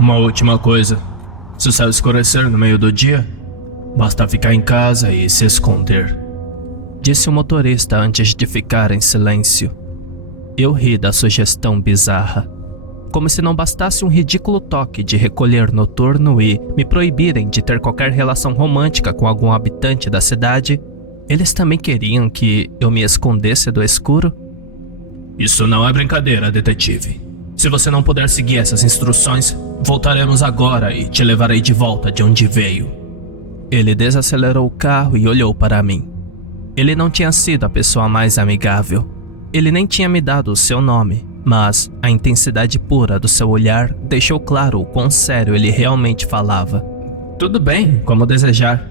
Uma última coisa. Se o céu escurecer no meio do dia, basta ficar em casa e se esconder, disse o motorista antes de ficar em silêncio. Eu ri da sugestão bizarra. Como se não bastasse um ridículo toque de recolher noturno e me proibirem de ter qualquer relação romântica com algum habitante da cidade, eles também queriam que eu me escondesse do escuro? Isso não é brincadeira, detetive. Se você não puder seguir essas instruções, voltaremos agora e te levarei de volta de onde veio. Ele desacelerou o carro e olhou para mim. Ele não tinha sido a pessoa mais amigável. Ele nem tinha me dado o seu nome, mas a intensidade pura do seu olhar deixou claro o quão sério ele realmente falava. Tudo bem, como desejar.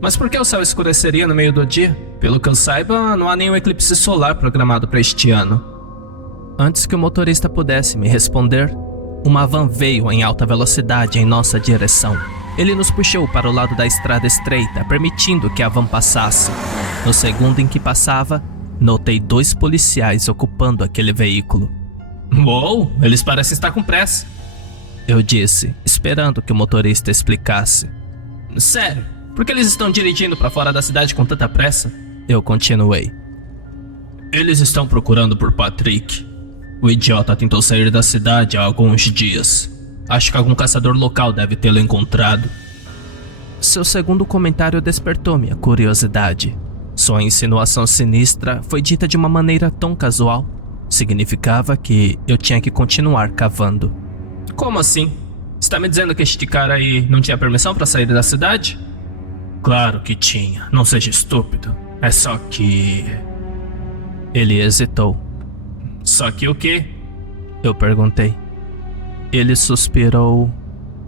Mas por que o céu escureceria no meio do dia? Pelo que eu saiba, não há nenhum eclipse solar programado para este ano. Antes que o motorista pudesse me responder, uma van veio em alta velocidade em nossa direção. Ele nos puxou para o lado da estrada estreita, permitindo que a van passasse. No segundo em que passava, notei 2 policiais ocupando aquele veículo. Uou, eles parecem estar com pressa, eu disse, esperando que o motorista explicasse. Sério, por que eles estão dirigindo para fora da cidade com tanta pressa? Eu continuei. Eles estão procurando por Patrick. O idiota tentou sair da cidade há alguns dias. Acho que algum caçador local deve tê-lo encontrado. Seu segundo comentário despertou minha curiosidade. Sua insinuação sinistra foi dita de uma maneira tão casual. Significava que eu tinha que continuar cavando. Como assim? Está me dizendo que este cara aí não tinha permissão para sair da cidade? Claro que tinha, não seja estúpido. É só que... Ele hesitou. Só que o quê? Eu perguntei. Ele suspirou.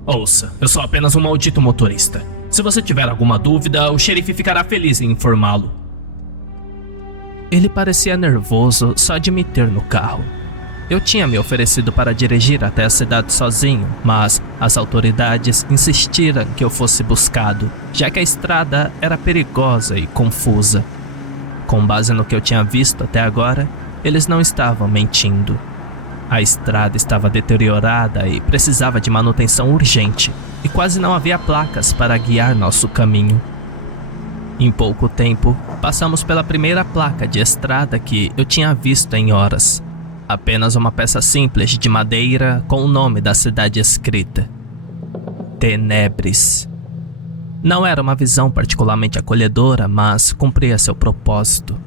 Ouça, eu sou apenas um maldito motorista. Se você tiver alguma dúvida, o xerife ficará feliz em informá-lo. Ele parecia nervoso só de me ter no carro. Eu tinha me oferecido para dirigir até a cidade sozinho, mas as autoridades insistiram que eu fosse buscado, já que a estrada era perigosa e confusa. Com base no que eu tinha visto até agora, eles não estavam mentindo. A estrada estava deteriorada e precisava de manutenção urgente, e quase não havia placas para guiar nosso caminho. Em pouco tempo, passamos pela primeira placa de estrada que eu tinha visto em horas. Apenas uma peça simples de madeira com o nome da cidade escrita: Tenebres. Não era uma visão particularmente acolhedora, mas cumpria seu propósito.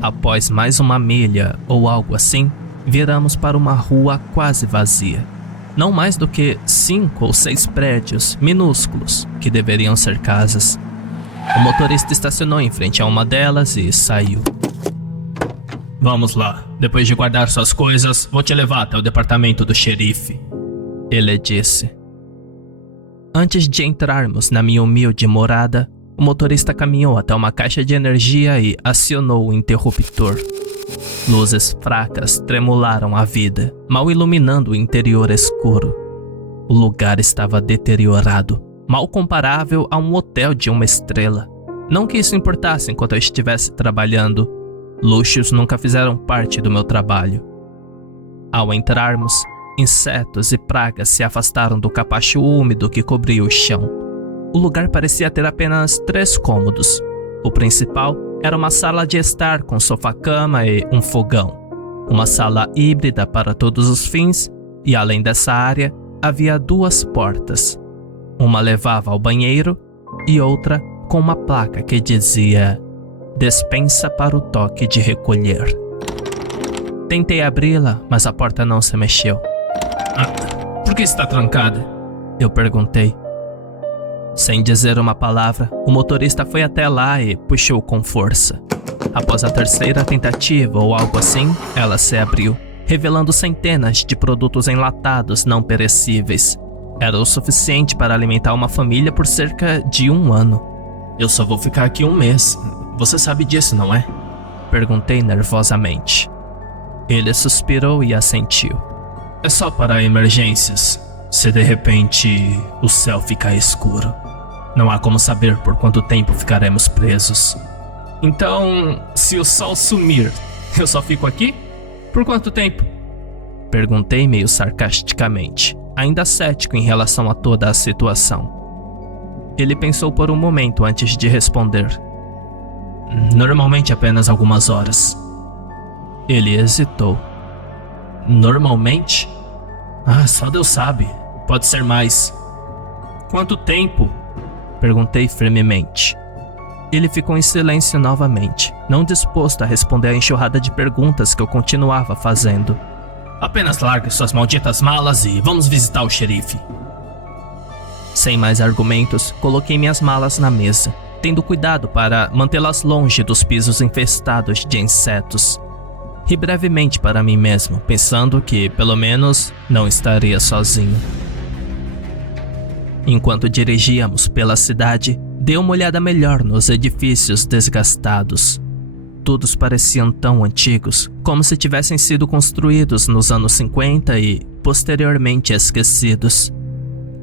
Após mais uma milha ou algo assim, viramos para uma rua quase vazia. Não mais do que 5 ou 6 prédios minúsculos que deveriam ser casas. O motorista estacionou em frente a uma delas e saiu. Vamos lá, depois de guardar suas coisas, vou te levar até o departamento do xerife, ele disse. Antes de entrarmos na minha humilde morada, o motorista caminhou até uma caixa de energia e acionou o interruptor. Luzes fracas tremularam a vida, mal iluminando o interior escuro. O lugar estava deteriorado, mal comparável a um hotel de 1 estrela. Não que isso importasse enquanto eu estivesse trabalhando. Luxos nunca fizeram parte do meu trabalho. Ao entrarmos, insetos e pragas se afastaram do capacho úmido que cobria o chão. O lugar parecia ter apenas 3 cômodos. O principal era uma sala de estar com sofá-cama e um fogão. Uma sala híbrida para todos os fins, e além dessa área, havia 2 portas. Uma levava ao banheiro e outra com uma placa que dizia: Despensa para o toque de recolher. Tentei abri-la, mas a porta não se mexeu. Por que está trancada? Eu perguntei. Sem dizer uma palavra, o motorista foi até lá e puxou com força. Após a 3ª tentativa ou algo assim, ela se abriu, revelando centenas de produtos enlatados não perecíveis. Era o suficiente para alimentar uma família por cerca de 1 ano. Eu só vou ficar aqui 1 mês. Você sabe disso, não é? Perguntei nervosamente. Ele suspirou e assentiu. É só para emergências. Se de repente o céu ficar escuro, não há como saber por quanto tempo ficaremos presos. Então, se o sol sumir, eu só fico aqui? Por quanto tempo? Perguntei meio sarcasticamente, ainda cético em relação a toda a situação. Ele pensou por um momento antes de responder. Normalmente apenas algumas horas. Ele hesitou. Normalmente? Só Deus sabe. Pode ser mais. Quanto tempo? Perguntei firmemente. Ele ficou em silêncio novamente, não disposto a responder à enxurrada de perguntas que eu continuava fazendo. Apenas largue suas malditas malas e vamos visitar o xerife. Sem mais argumentos, coloquei minhas malas na mesa, tendo cuidado para mantê-las longe dos pisos infestados de insetos. Ri brevemente para mim mesmo, pensando que, pelo menos, não estaria sozinho. Enquanto dirigíamos pela cidade, dei uma olhada melhor nos edifícios desgastados. Todos pareciam tão antigos, como se tivessem sido construídos nos anos 50 e, posteriormente, esquecidos.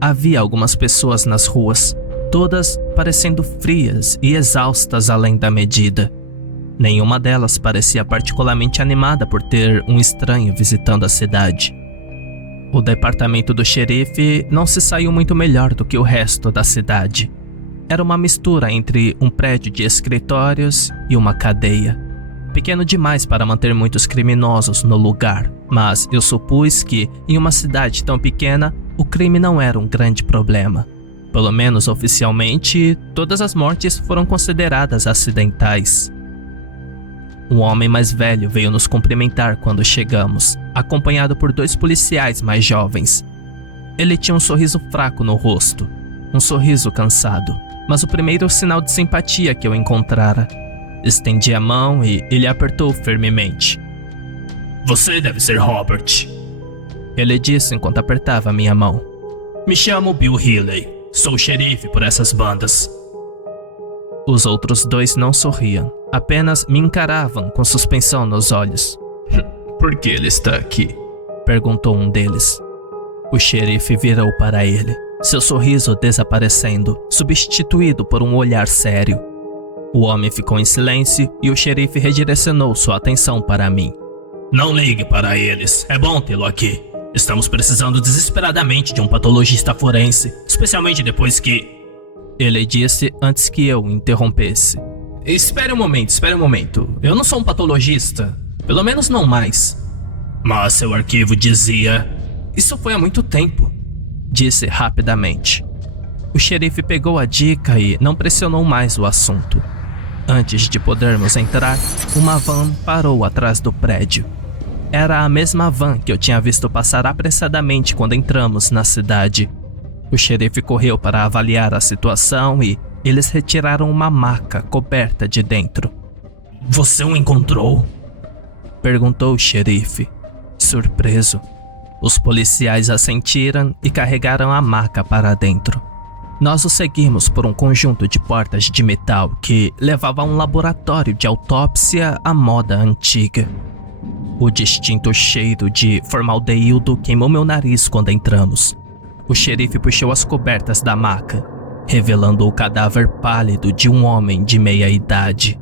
Havia algumas pessoas nas ruas, todas parecendo frias e exaustas além da medida. Nenhuma delas parecia particularmente animada por ter um estranho visitando a cidade. O departamento do xerife não se saiu muito melhor do que o resto da cidade. Era uma mistura entre um prédio de escritórios e uma cadeia. Pequeno demais para manter muitos criminosos no lugar, mas eu supus que, em uma cidade tão pequena, o crime não era um grande problema. Pelo menos oficialmente, todas as mortes foram consideradas acidentais. Um homem mais velho veio nos cumprimentar quando chegamos, acompanhado por 2 policiais mais jovens. Ele tinha um sorriso fraco no rosto, um sorriso cansado, mas o primeiro sinal de simpatia que eu encontrara. Estendi a mão e ele apertou firmemente. Você deve ser Robert, ele disse enquanto apertava minha mão. Me chamo Bill Healy, sou xerife por essas bandas. Os outros 2 não sorriam, apenas me encaravam com suspensão nos olhos. Por que ele está aqui? Perguntou um deles. O xerife virou para ele, seu sorriso desaparecendo, substituído por um olhar sério. O homem ficou em silêncio e o xerife redirecionou sua atenção para mim. Não ligue para eles, é bom tê-lo aqui. Estamos precisando desesperadamente de um patologista forense, especialmente depois que... Ele disse antes que eu o interrompesse. Espere um momento. Eu não sou um patologista. Pelo menos não mais. Mas seu arquivo dizia... Isso foi há muito tempo, disse rapidamente. O xerife pegou a dica e não pressionou mais o assunto. Antes de podermos entrar, uma van parou atrás do prédio. Era a mesma van que eu tinha visto passar apressadamente quando entramos na cidade. O xerife correu para avaliar a situação e eles retiraram uma maca coberta de dentro. Você o encontrou? Perguntou o xerife, surpreso. Os policiais assentiram e carregaram a maca para dentro. Nós o seguimos por um conjunto de portas de metal que levava a um laboratório de autópsia à moda antiga. O distinto cheiro de formaldeído queimou meu nariz quando entramos. O xerife puxou as cobertas da maca, revelando o cadáver pálido de um homem de meia idade.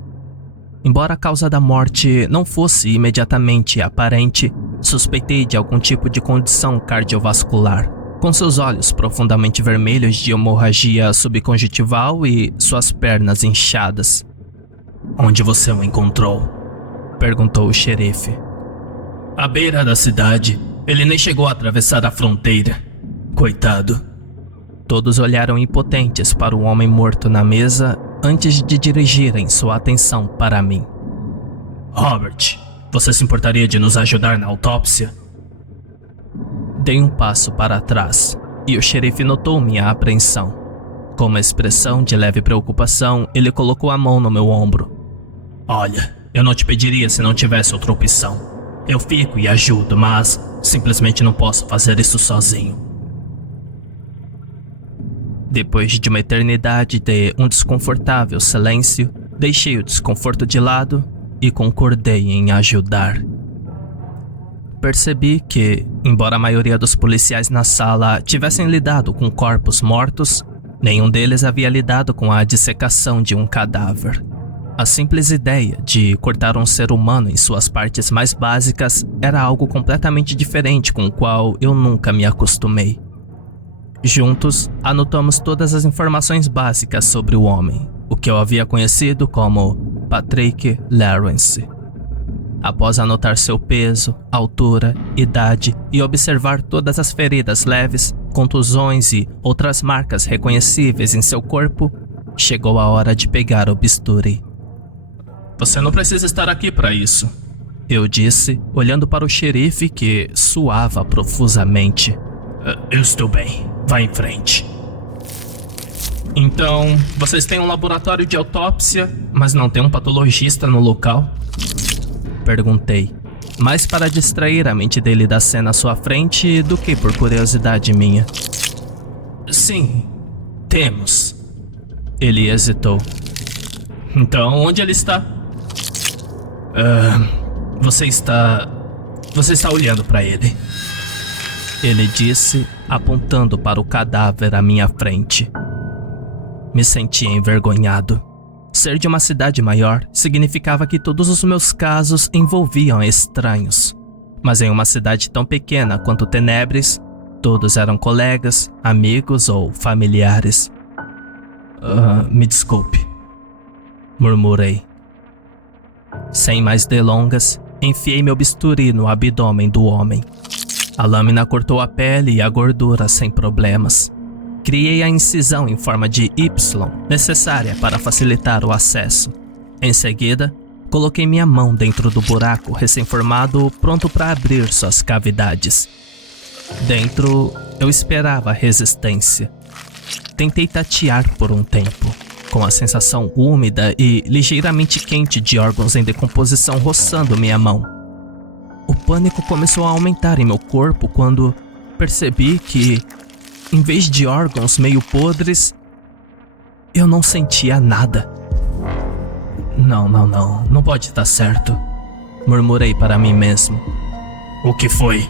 Embora a causa da morte não fosse imediatamente aparente, suspeitei de algum tipo de condição cardiovascular, com seus olhos profundamente vermelhos de hemorragia subconjuntival e suas pernas inchadas. Onde você o encontrou? Perguntou o xerife. À beira da cidade. Ele nem chegou a atravessar a fronteira. Coitado. Todos olharam impotentes para o homem morto na mesa antes de dirigirem sua atenção para mim. Robert, você se importaria de nos ajudar na autópsia? Dei um passo para trás e o xerife notou minha apreensão. Com uma expressão de leve preocupação, ele colocou a mão no meu ombro. Olha, eu não te pediria se não tivesse outra opção. Eu fico e ajudo, mas simplesmente não posso fazer isso sozinho. Depois de uma eternidade de um desconfortável silêncio, deixei o desconforto de lado e concordei em ajudar. Percebi que, embora a maioria dos policiais na sala tivessem lidado com corpos mortos, nenhum deles havia lidado com a dissecação de um cadáver. A simples ideia de cortar um ser humano em suas partes mais básicas era algo completamente diferente com o qual eu nunca me acostumei. Juntos, anotamos todas as informações básicas sobre o homem, o que eu havia conhecido como Patrick Lawrence. Após anotar seu peso, altura, idade e observar todas as feridas leves, contusões e outras marcas reconhecíveis em seu corpo, chegou a hora de pegar o bisturi. Você não precisa estar aqui para isso, eu disse, olhando para o xerife que suava profusamente. Eu estou bem, vá em frente. Então, vocês têm um laboratório de autópsia, mas não tem um patologista no local? Perguntei, mais para distrair a mente dele da cena à sua frente do que por curiosidade minha. Sim, temos. Ele hesitou. Então, onde ele está? Você está olhando para ele. Ele disse, apontando para o cadáver à minha frente. Me senti envergonhado. Ser de uma cidade maior significava que todos os meus casos envolviam estranhos. Mas em uma cidade tão pequena quanto Tenebres, todos eram colegas, amigos ou familiares. Me desculpe, murmurei. Sem mais delongas, enfiei meu bisturi no abdômen do homem. A lâmina cortou a pele e a gordura sem problemas. Criei a incisão em forma de Y, necessária para facilitar o acesso. Em seguida, coloquei minha mão dentro do buraco recém-formado, pronto para abrir suas cavidades. Dentro, eu esperava resistência. Tentei tatear por um tempo, com a sensação úmida e ligeiramente quente de órgãos em decomposição roçando minha mão. O pânico começou a aumentar em meu corpo quando percebi que, em vez de órgãos meio podres, eu não sentia nada. Não pode estar certo, murmurei para mim mesmo. O que foi?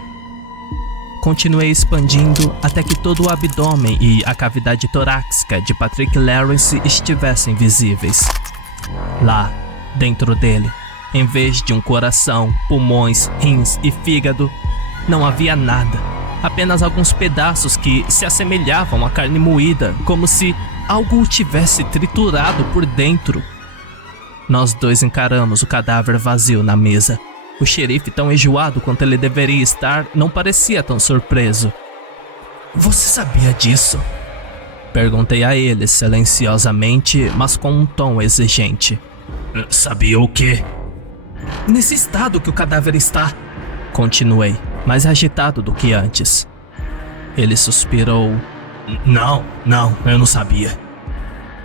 Continuei expandindo até que todo o abdômen e a cavidade torácica de Patrick Lawrence estivessem visíveis. Lá, dentro dele, em vez de um coração, pulmões, rins e fígado, não havia nada. Apenas alguns pedaços que se assemelhavam à carne moída, como se algo o tivesse triturado por dentro. Nós dois encaramos o cadáver vazio na mesa. O xerife, tão enjoado quanto ele deveria estar, não parecia tão surpreso. Você sabia disso? Perguntei a ele silenciosamente, mas com um tom exigente. Sabia o quê? Nesse estado que o cadáver está, continuei, mais agitado do que antes. Ele suspirou. Não, eu não sabia.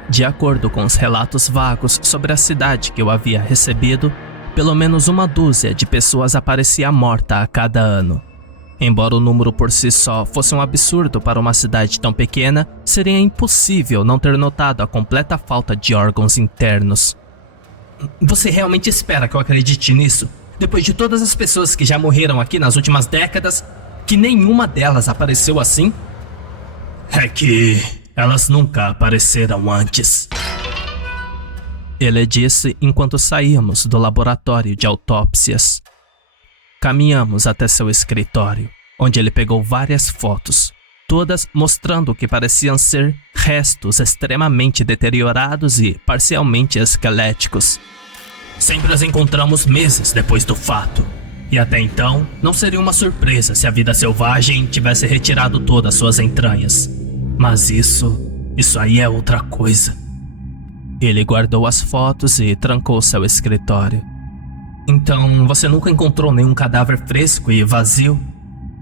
De acordo com os relatos vagos sobre a cidade que eu havia recebido, pelo menos uma dúzia de pessoas aparecia morta a cada ano. Embora o número por si só fosse um absurdo para uma cidade tão pequena, seria impossível não ter notado a completa falta de órgãos internos. Você realmente espera que eu acredite nisso? Depois de todas as pessoas que já morreram aqui nas últimas décadas, que nenhuma delas apareceu assim? É que elas nunca apareceram antes. Ele disse enquanto saíamos do laboratório de autópsias. Caminhamos até seu escritório, onde ele pegou várias fotos, todas mostrando o que pareciam ser restos extremamente deteriorados e parcialmente esqueléticos. Sempre as encontramos meses depois do fato. E até então, não seria uma surpresa se a vida selvagem tivesse retirado todas suas entranhas. Mas isso aí é outra coisa. Ele guardou as fotos e trancou seu escritório. Então, você nunca encontrou nenhum cadáver fresco e vazio?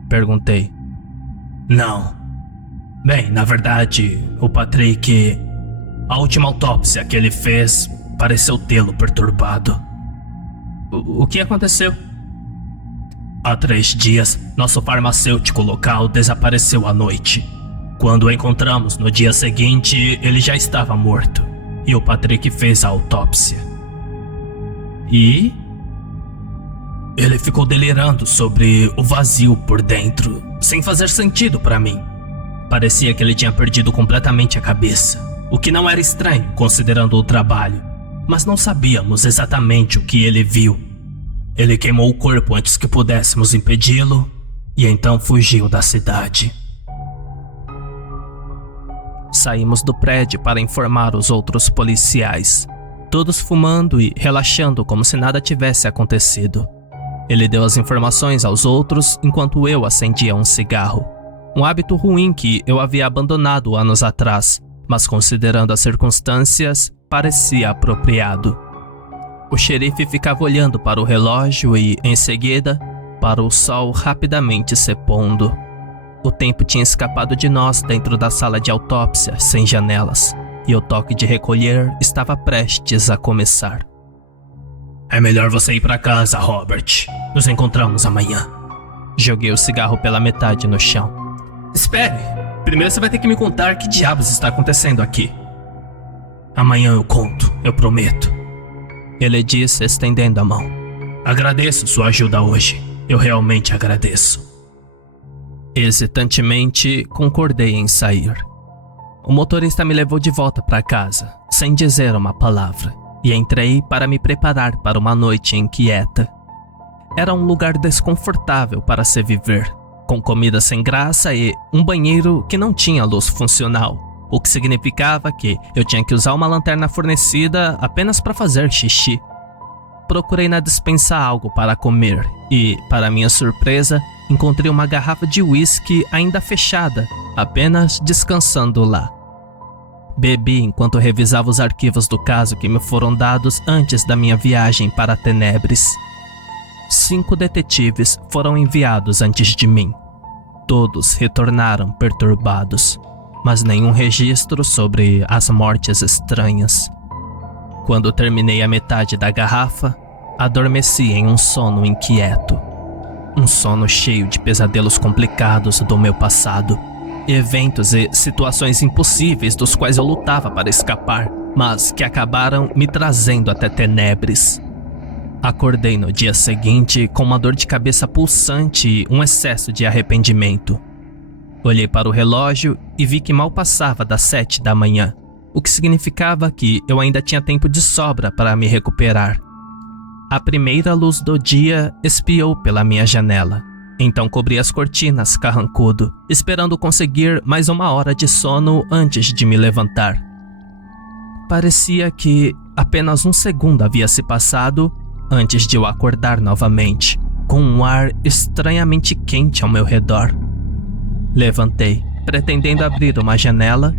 Perguntei. Não. Bem, na verdade, o Patrick... A última autópsia que ele fez pareceu tê-lo perturbado. O que aconteceu? Há 3 dias, nosso farmacêutico local desapareceu à noite. Quando o encontramos no dia seguinte, ele já estava morto. E o Patrick fez a autópsia. E? Ele ficou delirando sobre o vazio por dentro, sem fazer sentido para mim. Parecia que ele tinha perdido completamente a cabeça, o que não era estranho considerando o trabalho. mas não sabíamos exatamente o que ele viu. Ele queimou o corpo antes que pudéssemos impedi-lo e então fugiu da cidade. Saímos do prédio para informar os outros policiais, todos fumando e relaxando como se nada tivesse acontecido. Ele deu as informações aos outros enquanto eu acendia um cigarro. Um hábito ruim que eu havia abandonado anos atrás, mas considerando as circunstâncias, parecia apropriado. O xerife ficava olhando para o relógio e, em seguida, para o sol rapidamente se pondo. O tempo tinha escapado de nós dentro da sala de autópsia, sem janelas, e o toque de recolher estava prestes a começar. É melhor você ir para casa, Robert. Nos encontramos amanhã. Joguei o cigarro pela metade no chão. Espere! Primeiro você vai ter que me contar que diabos está acontecendo aqui. Amanhã eu conto, eu prometo. Ele disse, estendendo a mão. Agradeço sua ajuda hoje. Eu realmente agradeço. Hesitantemente, concordei em sair. O motorista me levou de volta para casa, sem dizer uma palavra, e entrei para me preparar para uma noite inquieta. Era um lugar desconfortável para se viver, com comida sem graça e um banheiro que não tinha luz funcional, o que significava que eu tinha que usar uma lanterna fornecida apenas para fazer xixi. Procurei na despensa algo para comer e, para minha surpresa, encontrei uma garrafa de uísque ainda fechada, apenas descansando lá. Bebi enquanto revisava os arquivos do caso que me foram dados antes da minha viagem para Tenebres. 5 detetives foram enviados antes de mim. Todos retornaram perturbados, mas nenhum registro sobre as mortes estranhas. Quando terminei a metade da garrafa, adormeci em um sono inquieto. Um sono cheio de pesadelos complicados do meu passado. Eventos e situações impossíveis dos quais eu lutava para escapar, mas que acabaram me trazendo até Tenebres. Acordei no dia seguinte com uma dor de cabeça pulsante e um excesso de arrependimento. Olhei para o relógio e vi que mal passava das 7 da manhã, o que significava que eu ainda tinha tempo de sobra para me recuperar. A primeira luz do dia espiou pela minha janela. Então cobri as cortinas carrancudo, esperando conseguir mais uma hora de sono antes de me levantar. Parecia que apenas um segundo havia se passado antes de eu acordar novamente, com um ar estranhamente quente ao meu redor. Levantei, pretendendo abrir uma janela,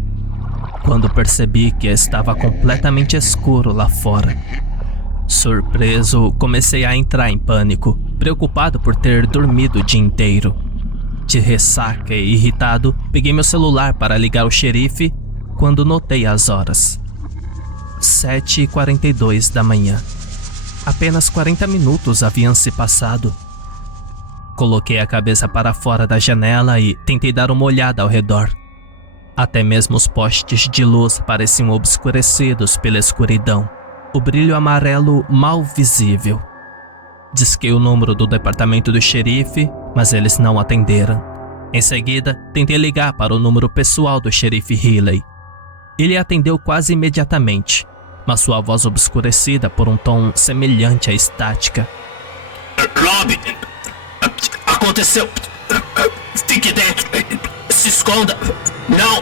quando percebi que estava completamente escuro lá fora. Surpreso, comecei a entrar em pânico, preocupado por ter dormido o dia inteiro. De ressaca e irritado, peguei meu celular para ligar o xerife quando notei as horas. 7h42 da manhã. Apenas 40 minutos haviam se passado. Coloquei a cabeça para fora da janela e tentei dar uma olhada ao redor. Até mesmo os postes de luz pareciam obscurecidos pela escuridão, o brilho amarelo mal visível. Disquei o número do departamento do xerife, mas eles não atenderam. Em seguida, tentei ligar para o número pessoal do xerife Healy. Ele atendeu quase imediatamente, mas sua voz obscurecida por um tom semelhante à estática. Rob, aconteceu. Fique dentro. Se esconda. Não,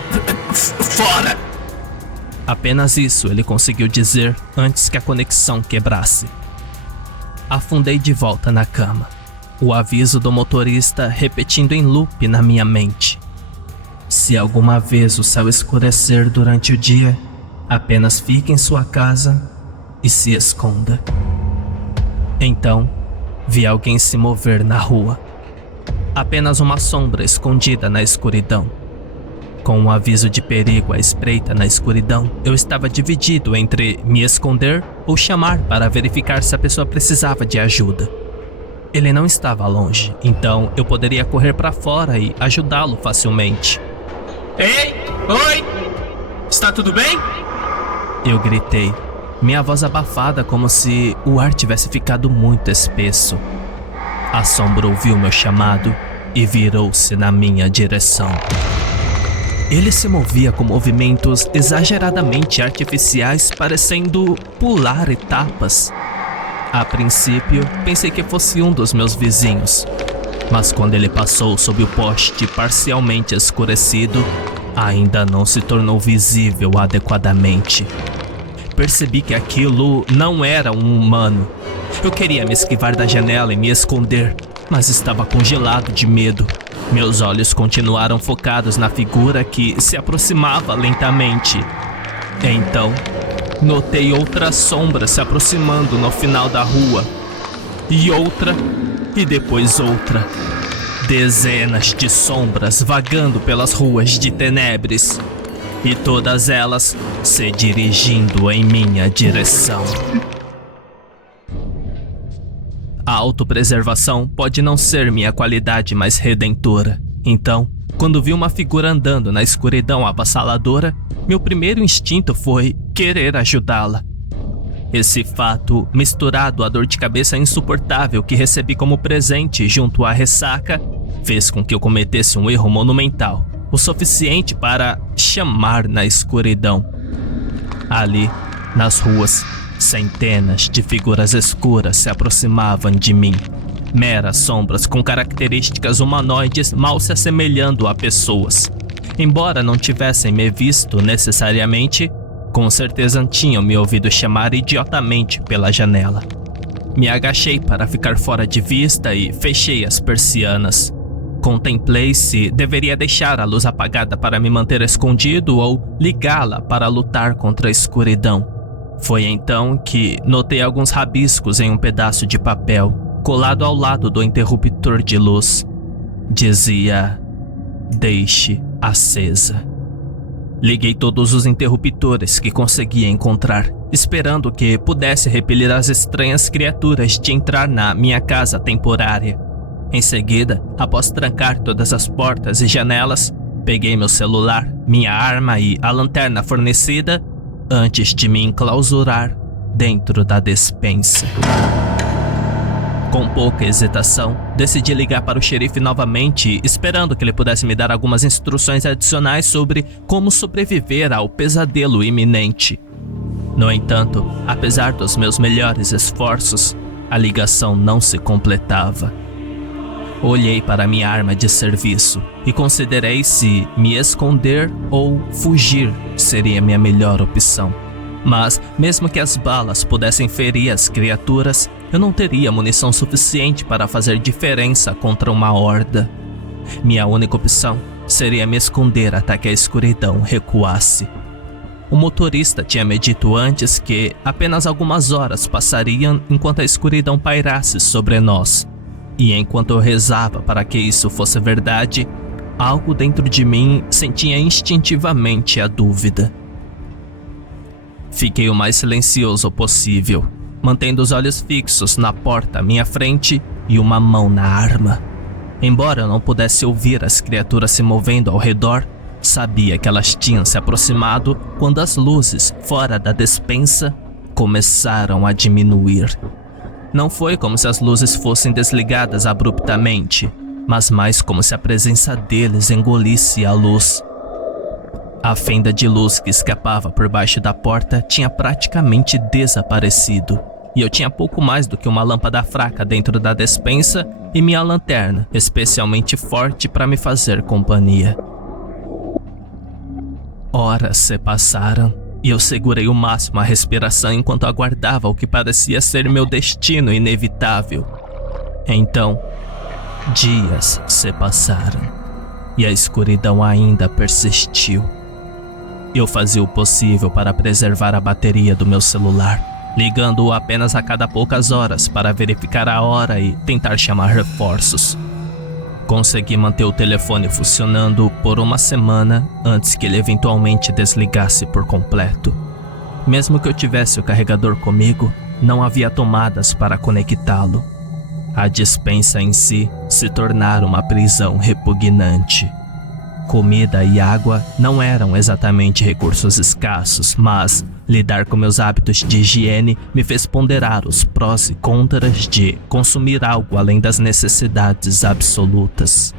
fora. Apenas isso ele conseguiu dizer antes que a conexão quebrasse. Afundei de volta na cama, o aviso do motorista repetindo em loop na minha mente. Se alguma vez o céu escurecer durante o dia, apenas fique em sua casa e se esconda. Então, vi alguém se mover na rua. Apenas uma sombra escondida na escuridão. Com um aviso de perigo à espreita na escuridão, eu estava dividido entre me esconder ou chamar para verificar se a pessoa precisava de ajuda. Ele não estava longe, então eu poderia correr para fora e ajudá-lo facilmente. Ei! Oi! Está tudo bem? Eu gritei, minha voz abafada como se o ar tivesse ficado muito espesso. A sombra ouviu meu chamado e virou-se na minha direção. Ele se movia com movimentos exageradamente artificiais, parecendo pular etapas. A princípio, pensei que fosse um dos meus vizinhos, mas quando ele passou sob o poste parcialmente escurecido, ainda não se tornou visível adequadamente. Percebi que aquilo não era um humano. Eu queria me esquivar da janela e me esconder, mas estava congelado de medo. Meus olhos continuaram focados na figura que se aproximava lentamente. Então, notei outra sombra se aproximando no final da rua. E outra, e depois outra. Dezenas de sombras vagando pelas ruas de Tenebres. E todas elas se dirigindo em minha direção. A autopreservação pode não ser minha qualidade mais redentora. Então, quando vi uma figura andando na escuridão avassaladora, meu primeiro instinto foi querer ajudá-la. Esse fato, misturado à dor de cabeça insuportável que recebi como presente junto à ressaca, fez com que eu cometesse um erro monumental, o suficiente para chamar na escuridão. Ali, nas ruas, centenas de figuras escuras se aproximavam de mim. Meras sombras com características humanoides mal se assemelhando a pessoas. Embora não tivessem me visto necessariamente, com certeza tinham me ouvido chamar idiotamente pela janela. Me agachei para ficar fora de vista e fechei as persianas. Contemplei se deveria deixar a luz apagada para me manter escondido ou ligá-la para lutar contra a escuridão. Foi então que notei alguns rabiscos em um pedaço de papel, colado ao lado do interruptor de luz. Dizia: "Deixe acesa". Liguei todos os interruptores que conseguia encontrar, esperando que pudesse repelir as estranhas criaturas de entrar na minha casa temporária. Em seguida, após trancar todas as portas e janelas, peguei meu celular, minha arma e a lanterna fornecida antes de me enclausurar dentro da despensa. Com pouca hesitação, decidi ligar para o xerife novamente, esperando que ele pudesse me dar algumas instruções adicionais sobre como sobreviver ao pesadelo iminente. No entanto, apesar dos meus melhores esforços, a ligação não se completava. Olhei para minha arma de serviço e considerei se me esconder ou fugir seria minha melhor opção. Mas, mesmo que as balas pudessem ferir as criaturas, eu não teria munição suficiente para fazer diferença contra uma horda. Minha única opção seria me esconder até que a escuridão recuasse. O motorista tinha me dito antes que apenas algumas horas passariam enquanto a escuridão pairasse sobre nós. E enquanto eu rezava para que isso fosse verdade, algo dentro de mim sentia instintivamente a dúvida. Fiquei o mais silencioso possível, mantendo os olhos fixos na porta à minha frente e uma mão na arma. Embora eu não pudesse ouvir as criaturas se movendo ao redor, sabia que elas tinham se aproximado quando as luzes fora da despensa começaram a diminuir. Não foi como se as luzes fossem desligadas abruptamente, mas mais como se a presença deles engolisse a luz. A fenda de luz que escapava por baixo da porta tinha praticamente desaparecido, e eu tinha pouco mais do que uma lâmpada fraca dentro da despensa e minha lanterna, especialmente forte para me fazer companhia. Horas se passaram e eu segurei o máximo a respiração enquanto aguardava o que parecia ser meu destino inevitável. Então, dias se passaram e a escuridão ainda persistiu. Eu fazia o possível para preservar a bateria do meu celular, ligando-o apenas a cada poucas horas para verificar a hora e tentar chamar reforços. Consegui manter o telefone funcionando por uma semana antes que ele eventualmente desligasse por completo. Mesmo que eu tivesse o carregador comigo, não havia tomadas para conectá-lo. A despensa em si se tornara uma prisão repugnante. Comida e água não eram exatamente recursos escassos, mas lidar com meus hábitos de higiene me fez ponderar os prós e contras de consumir algo além das necessidades absolutas.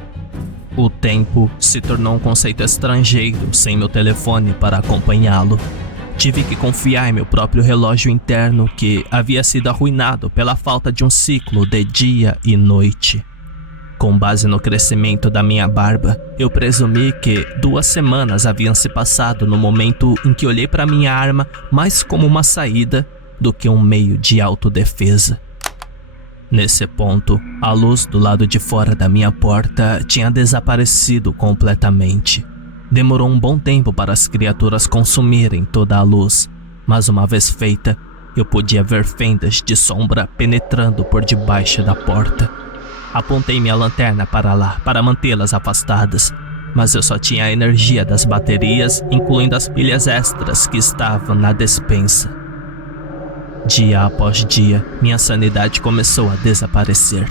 O tempo se tornou um conceito estrangeiro sem meu telefone para acompanhá-lo. Tive que confiar em meu próprio relógio interno que havia sido arruinado pela falta de um ciclo de dia e noite. Com base no crescimento da minha barba, eu presumi que 2 semanas haviam se passado no momento em que olhei para minha arma mais como uma saída do que um meio de autodefesa. Nesse ponto, a luz do lado de fora da minha porta tinha desaparecido completamente. Demorou um bom tempo para as criaturas consumirem toda a luz, mas uma vez feita, eu podia ver fendas de sombra penetrando por debaixo da porta. Apontei minha lanterna para lá, para mantê-las afastadas, mas eu só tinha a energia das baterias, incluindo as pilhas extras que estavam na despensa. Dia após dia, minha sanidade começou a desaparecer.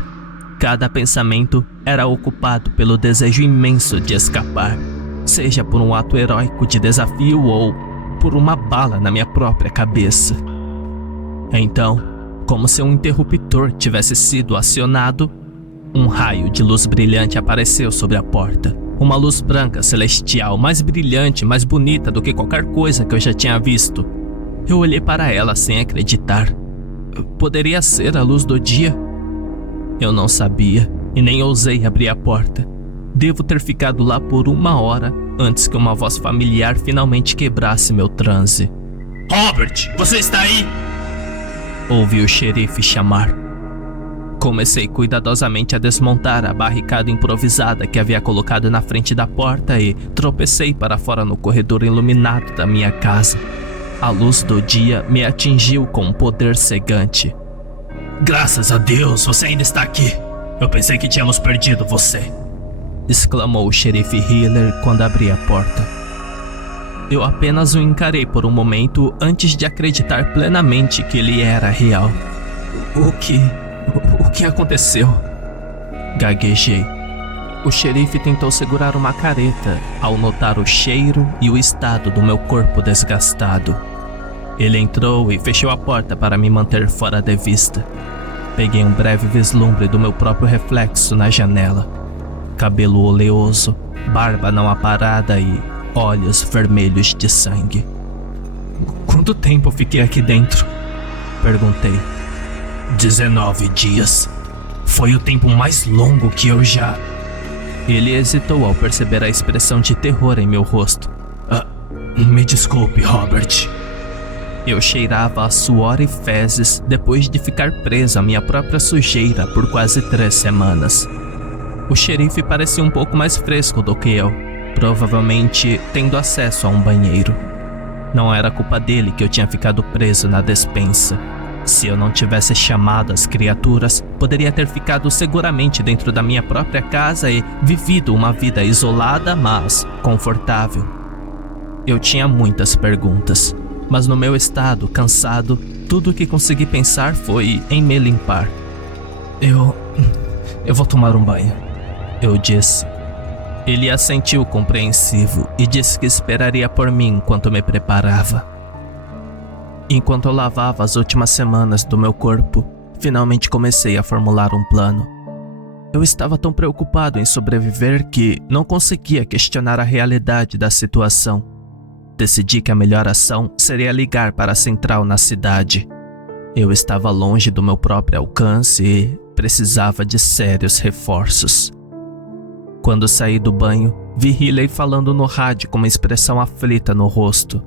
Cada pensamento era ocupado pelo desejo imenso de escapar, seja por um ato heróico de desafio ou por uma bala na minha própria cabeça. Então, como se um interruptor tivesse sido acionado, um raio de luz brilhante apareceu sobre a porta. Uma luz branca celestial, mais brilhante, mais bonita do que qualquer coisa que eu já tinha visto. Eu olhei para ela sem acreditar. Poderia ser a luz do dia? Eu não sabia e nem ousei abrir a porta. Devo ter ficado lá por 1 hora antes que uma voz familiar finalmente quebrasse meu transe. Robert, você está aí? Ouvi o xerife chamar. Comecei cuidadosamente a desmontar a barricada improvisada que havia colocado na frente da porta e tropecei para fora no corredor iluminado da minha casa. A luz do dia me atingiu com um poder cegante. Graças a Deus, você ainda está aqui. Eu pensei que tínhamos perdido você, exclamou o xerife Hiller quando abri a porta. Eu apenas o encarei por um momento antes de acreditar plenamente que ele era real. O que aconteceu? Gaguejei. O xerife tentou segurar uma careta ao notar o cheiro e o estado do meu corpo desgastado. Ele entrou e fechou a porta para me manter fora de vista. Peguei um breve vislumbre do meu próprio reflexo na janela. Cabelo oleoso, barba não aparada e olhos vermelhos de sangue. Quanto tempo fiquei aqui dentro? Perguntei. 19 dias. Foi o tempo mais longo que eu já... Ele hesitou ao perceber a expressão de terror em meu rosto. Me desculpe, Robert. Eu cheirava a suor e fezes depois de ficar preso à minha própria sujeira por quase 3 semanas. O xerife parecia um pouco mais fresco do que eu, provavelmente tendo acesso a um banheiro. Não era culpa dele que eu tinha ficado preso na despensa. Se eu não tivesse chamado as criaturas, poderia ter ficado seguramente dentro da minha própria casa e vivido uma vida isolada, mas confortável. Eu tinha muitas perguntas, mas no meu estado, cansado, tudo o que consegui pensar foi em me limpar. Eu vou tomar um banho, eu disse. Ele assentiu compreensivo e disse que esperaria por mim enquanto me preparava. Enquanto eu lavava as últimas semanas do meu corpo, finalmente comecei a formular um plano. Eu estava tão preocupado em sobreviver que não conseguia questionar a realidade da situação. Decidi que a melhor ação seria ligar para a central na cidade. Eu estava longe do meu próprio alcance e precisava de sérios reforços. Quando saí do banho, vi Riley falando no rádio com uma expressão aflita no rosto.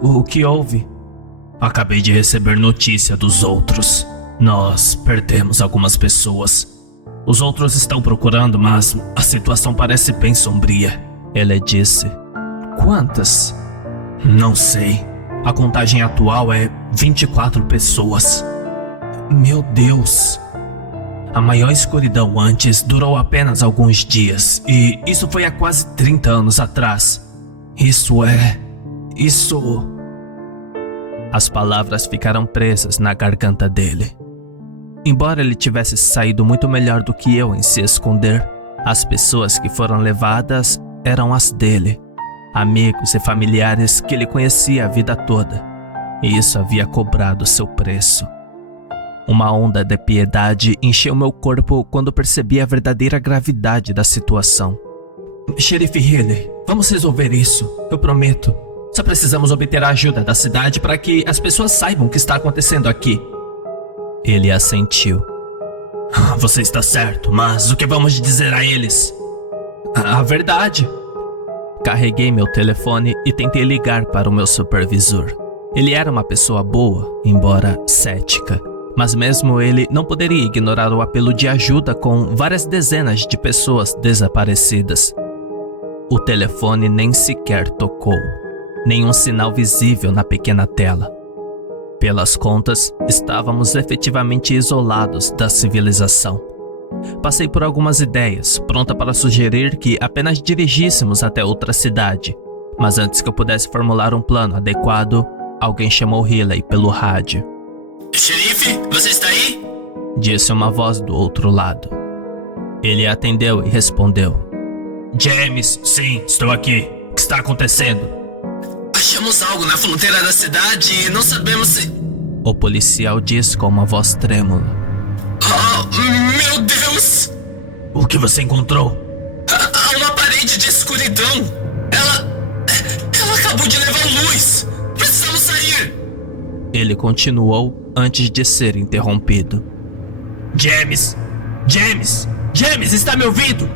O que houve? Acabei de receber notícia dos outros. Nós perdemos algumas pessoas. Os outros estão procurando, mas a situação parece bem sombria, ele disse. Quantas? Não sei. A contagem atual é 24 pessoas. Meu Deus! A maior escuridão antes durou apenas alguns dias, e isso foi há quase 30 anos atrás. Isso... As palavras ficaram presas na garganta dele. Embora ele tivesse saído muito melhor do que eu em se esconder, as pessoas que foram levadas eram as dele, amigos e familiares que ele conhecia a vida toda, e isso havia cobrado seu preço. Uma onda de piedade encheu meu corpo quando percebi a verdadeira gravidade da situação. Xerife Healy, vamos resolver isso, eu prometo. Só precisamos obter a ajuda da cidade para que as pessoas saibam o que está acontecendo aqui. Ele assentiu. Você está certo, mas o que vamos dizer a eles? A verdade. Carreguei meu telefone e tentei ligar para o meu supervisor. Ele era uma pessoa boa, embora cética. Mas mesmo ele não poderia ignorar o apelo de ajuda com várias dezenas de pessoas desaparecidas. O telefone nem sequer tocou. Nenhum sinal visível na pequena tela. Pelas contas, estávamos efetivamente isolados da civilização. Passei por algumas ideias, pronta para sugerir que apenas dirigíssemos até outra cidade. Mas antes que eu pudesse formular um plano adequado, alguém chamou Healy pelo rádio. Xerife, você está aí? Disse uma voz do outro lado. Ele atendeu e respondeu. James, sim, estou aqui. O que está acontecendo? Achamos algo na fronteira da cidade e não sabemos se... O policial disse com uma voz trêmula. Oh, meu Deus! O que você encontrou? Há uma parede de escuridão. Ela acabou de levar luz. Precisamos sair. Ele continuou antes de ser interrompido. James, está me ouvindo?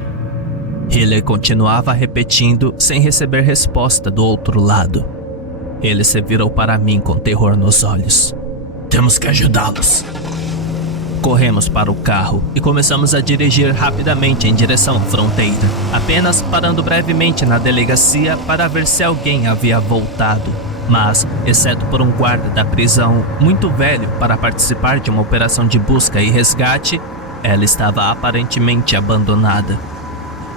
Healy continuava repetindo sem receber resposta do outro lado. Ele se virou para mim com terror nos olhos. Temos que ajudá-los. Corremos para o carro e começamos a dirigir rapidamente em direção à fronteira, apenas parando brevemente na delegacia para ver se alguém havia voltado. Mas, exceto por um guarda da prisão muito velho para participar de uma operação de busca e resgate, ela estava aparentemente abandonada.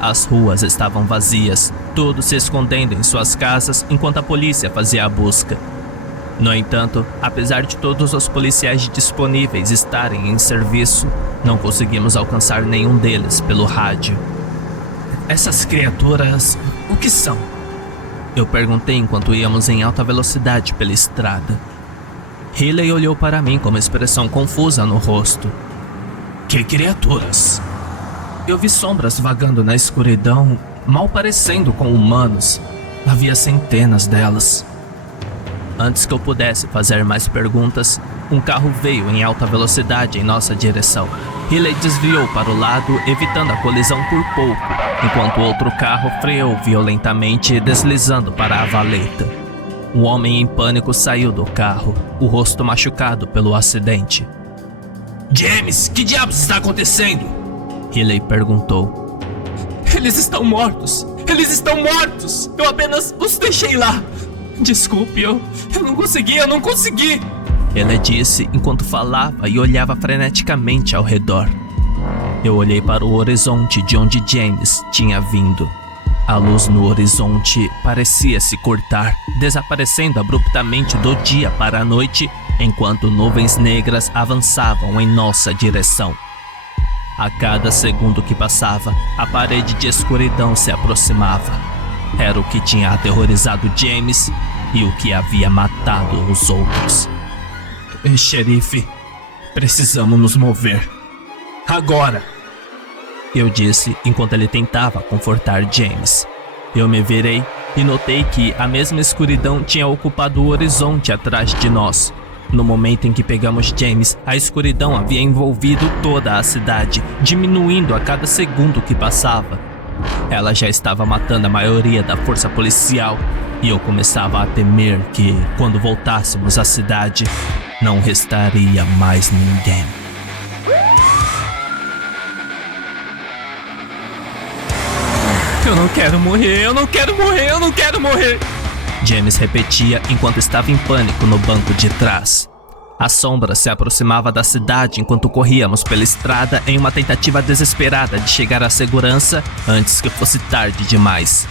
As ruas estavam vazias, todos se escondendo em suas casas enquanto a polícia fazia a busca. No entanto, apesar de todos os policiais disponíveis estarem em serviço, não conseguimos alcançar nenhum deles pelo rádio. Essas criaturas, o que são? Eu perguntei enquanto íamos em alta velocidade pela estrada. Healy olhou para mim com uma expressão confusa no rosto. Que criaturas? Eu vi sombras vagando na escuridão, mal parecendo com humanos. Havia centenas delas. Antes que eu pudesse fazer mais perguntas, um carro veio em alta velocidade em nossa direção. Healy desviou para o lado, evitando a colisão por pouco, enquanto outro carro freou violentamente, deslizando para a valeta. Um homem em pânico saiu do carro, o rosto machucado pelo acidente. James, que diabos está acontecendo? Healy perguntou. Eles estão mortos! Eles estão mortos! Eu apenas os deixei lá! Desculpe, eu não consegui! Ela disse enquanto falava e olhava freneticamente ao redor. Eu olhei para o horizonte de onde James tinha vindo. A luz no horizonte parecia se cortar, desaparecendo abruptamente do dia para a noite, enquanto nuvens negras avançavam em nossa direção. A cada segundo que passava, a parede de escuridão se aproximava. Era o que tinha aterrorizado James e o que havia matado os outros. Xerife, precisamos nos mover. Agora! Eu disse enquanto ele tentava confortar James. Eu me virei e notei que a mesma escuridão tinha ocupado o horizonte atrás de nós. No momento em que pegamos James, a escuridão havia envolvido toda a cidade, diminuindo a cada segundo que passava. Ela já estava matando a maioria da força policial e eu começava a temer que, quando voltássemos à cidade, não restaria mais ninguém. Eu não quero morrer! James repetia enquanto estava em pânico no banco de trás. A sombra se aproximava da cidade enquanto corríamos pela estrada em uma tentativa desesperada de chegar à segurança antes que fosse tarde demais.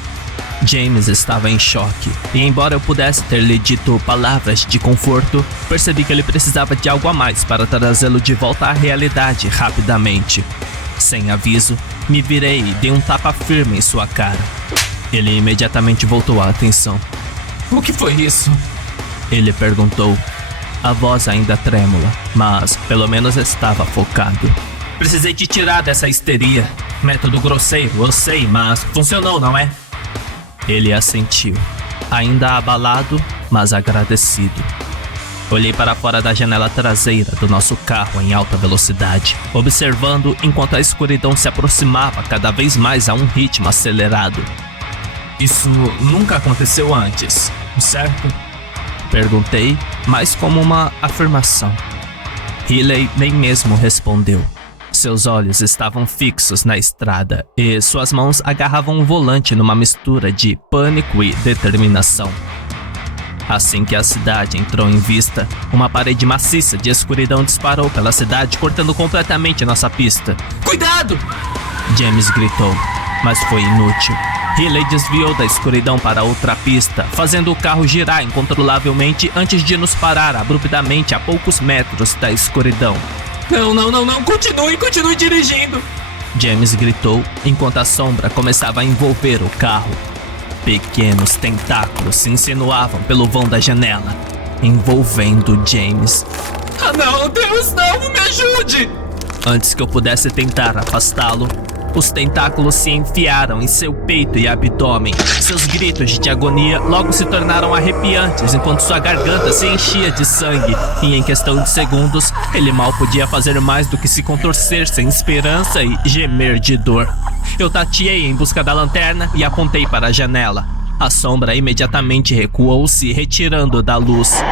James estava em choque, e embora eu pudesse ter lhe dito palavras de conforto, percebi que ele precisava de algo a mais para trazê-lo de volta à realidade rapidamente. Sem aviso, me virei e dei um tapa firme em sua cara. Ele imediatamente voltou a atenção. O que foi isso? Ele perguntou, a voz ainda trêmula, mas pelo menos estava focado. Precisei te tirar dessa histeria. Método grosseiro, eu sei, mas funcionou, não é? Ele assentiu, ainda abalado, mas agradecido. Olhei para fora da janela traseira do nosso carro em alta velocidade, observando enquanto a escuridão se aproximava cada vez mais a um ritmo acelerado. Isso nunca aconteceu antes, certo? Perguntei, mas como uma afirmação. Riley nem mesmo respondeu. Seus olhos estavam fixos na estrada e suas mãos agarravam o volante numa mistura de pânico e determinação. Assim que a cidade entrou em vista, uma parede maciça de escuridão disparou pela cidade, cortando completamente nossa pista. Cuidado! James gritou, mas foi inútil. Riley desviou da escuridão para outra pista, fazendo o carro girar incontrolavelmente antes de nos parar abruptamente a poucos metros da escuridão. Não, continue dirigindo! James gritou enquanto a sombra começava a envolver o carro. Pequenos tentáculos se insinuavam pelo vão da janela, envolvendo James. Ah não, Deus não, me ajude! Antes que eu pudesse tentar afastá-lo, os tentáculos se enfiaram em seu peito e abdômen. Seus gritos de agonia logo se tornaram arrepiantes enquanto sua garganta se enchia de sangue. E em questão de segundos, ele mal podia fazer mais do que se contorcer sem esperança e gemer de dor. Eu tateei em busca da lanterna e apontei para a janela. A sombra imediatamente recuou-se, retirando da luz.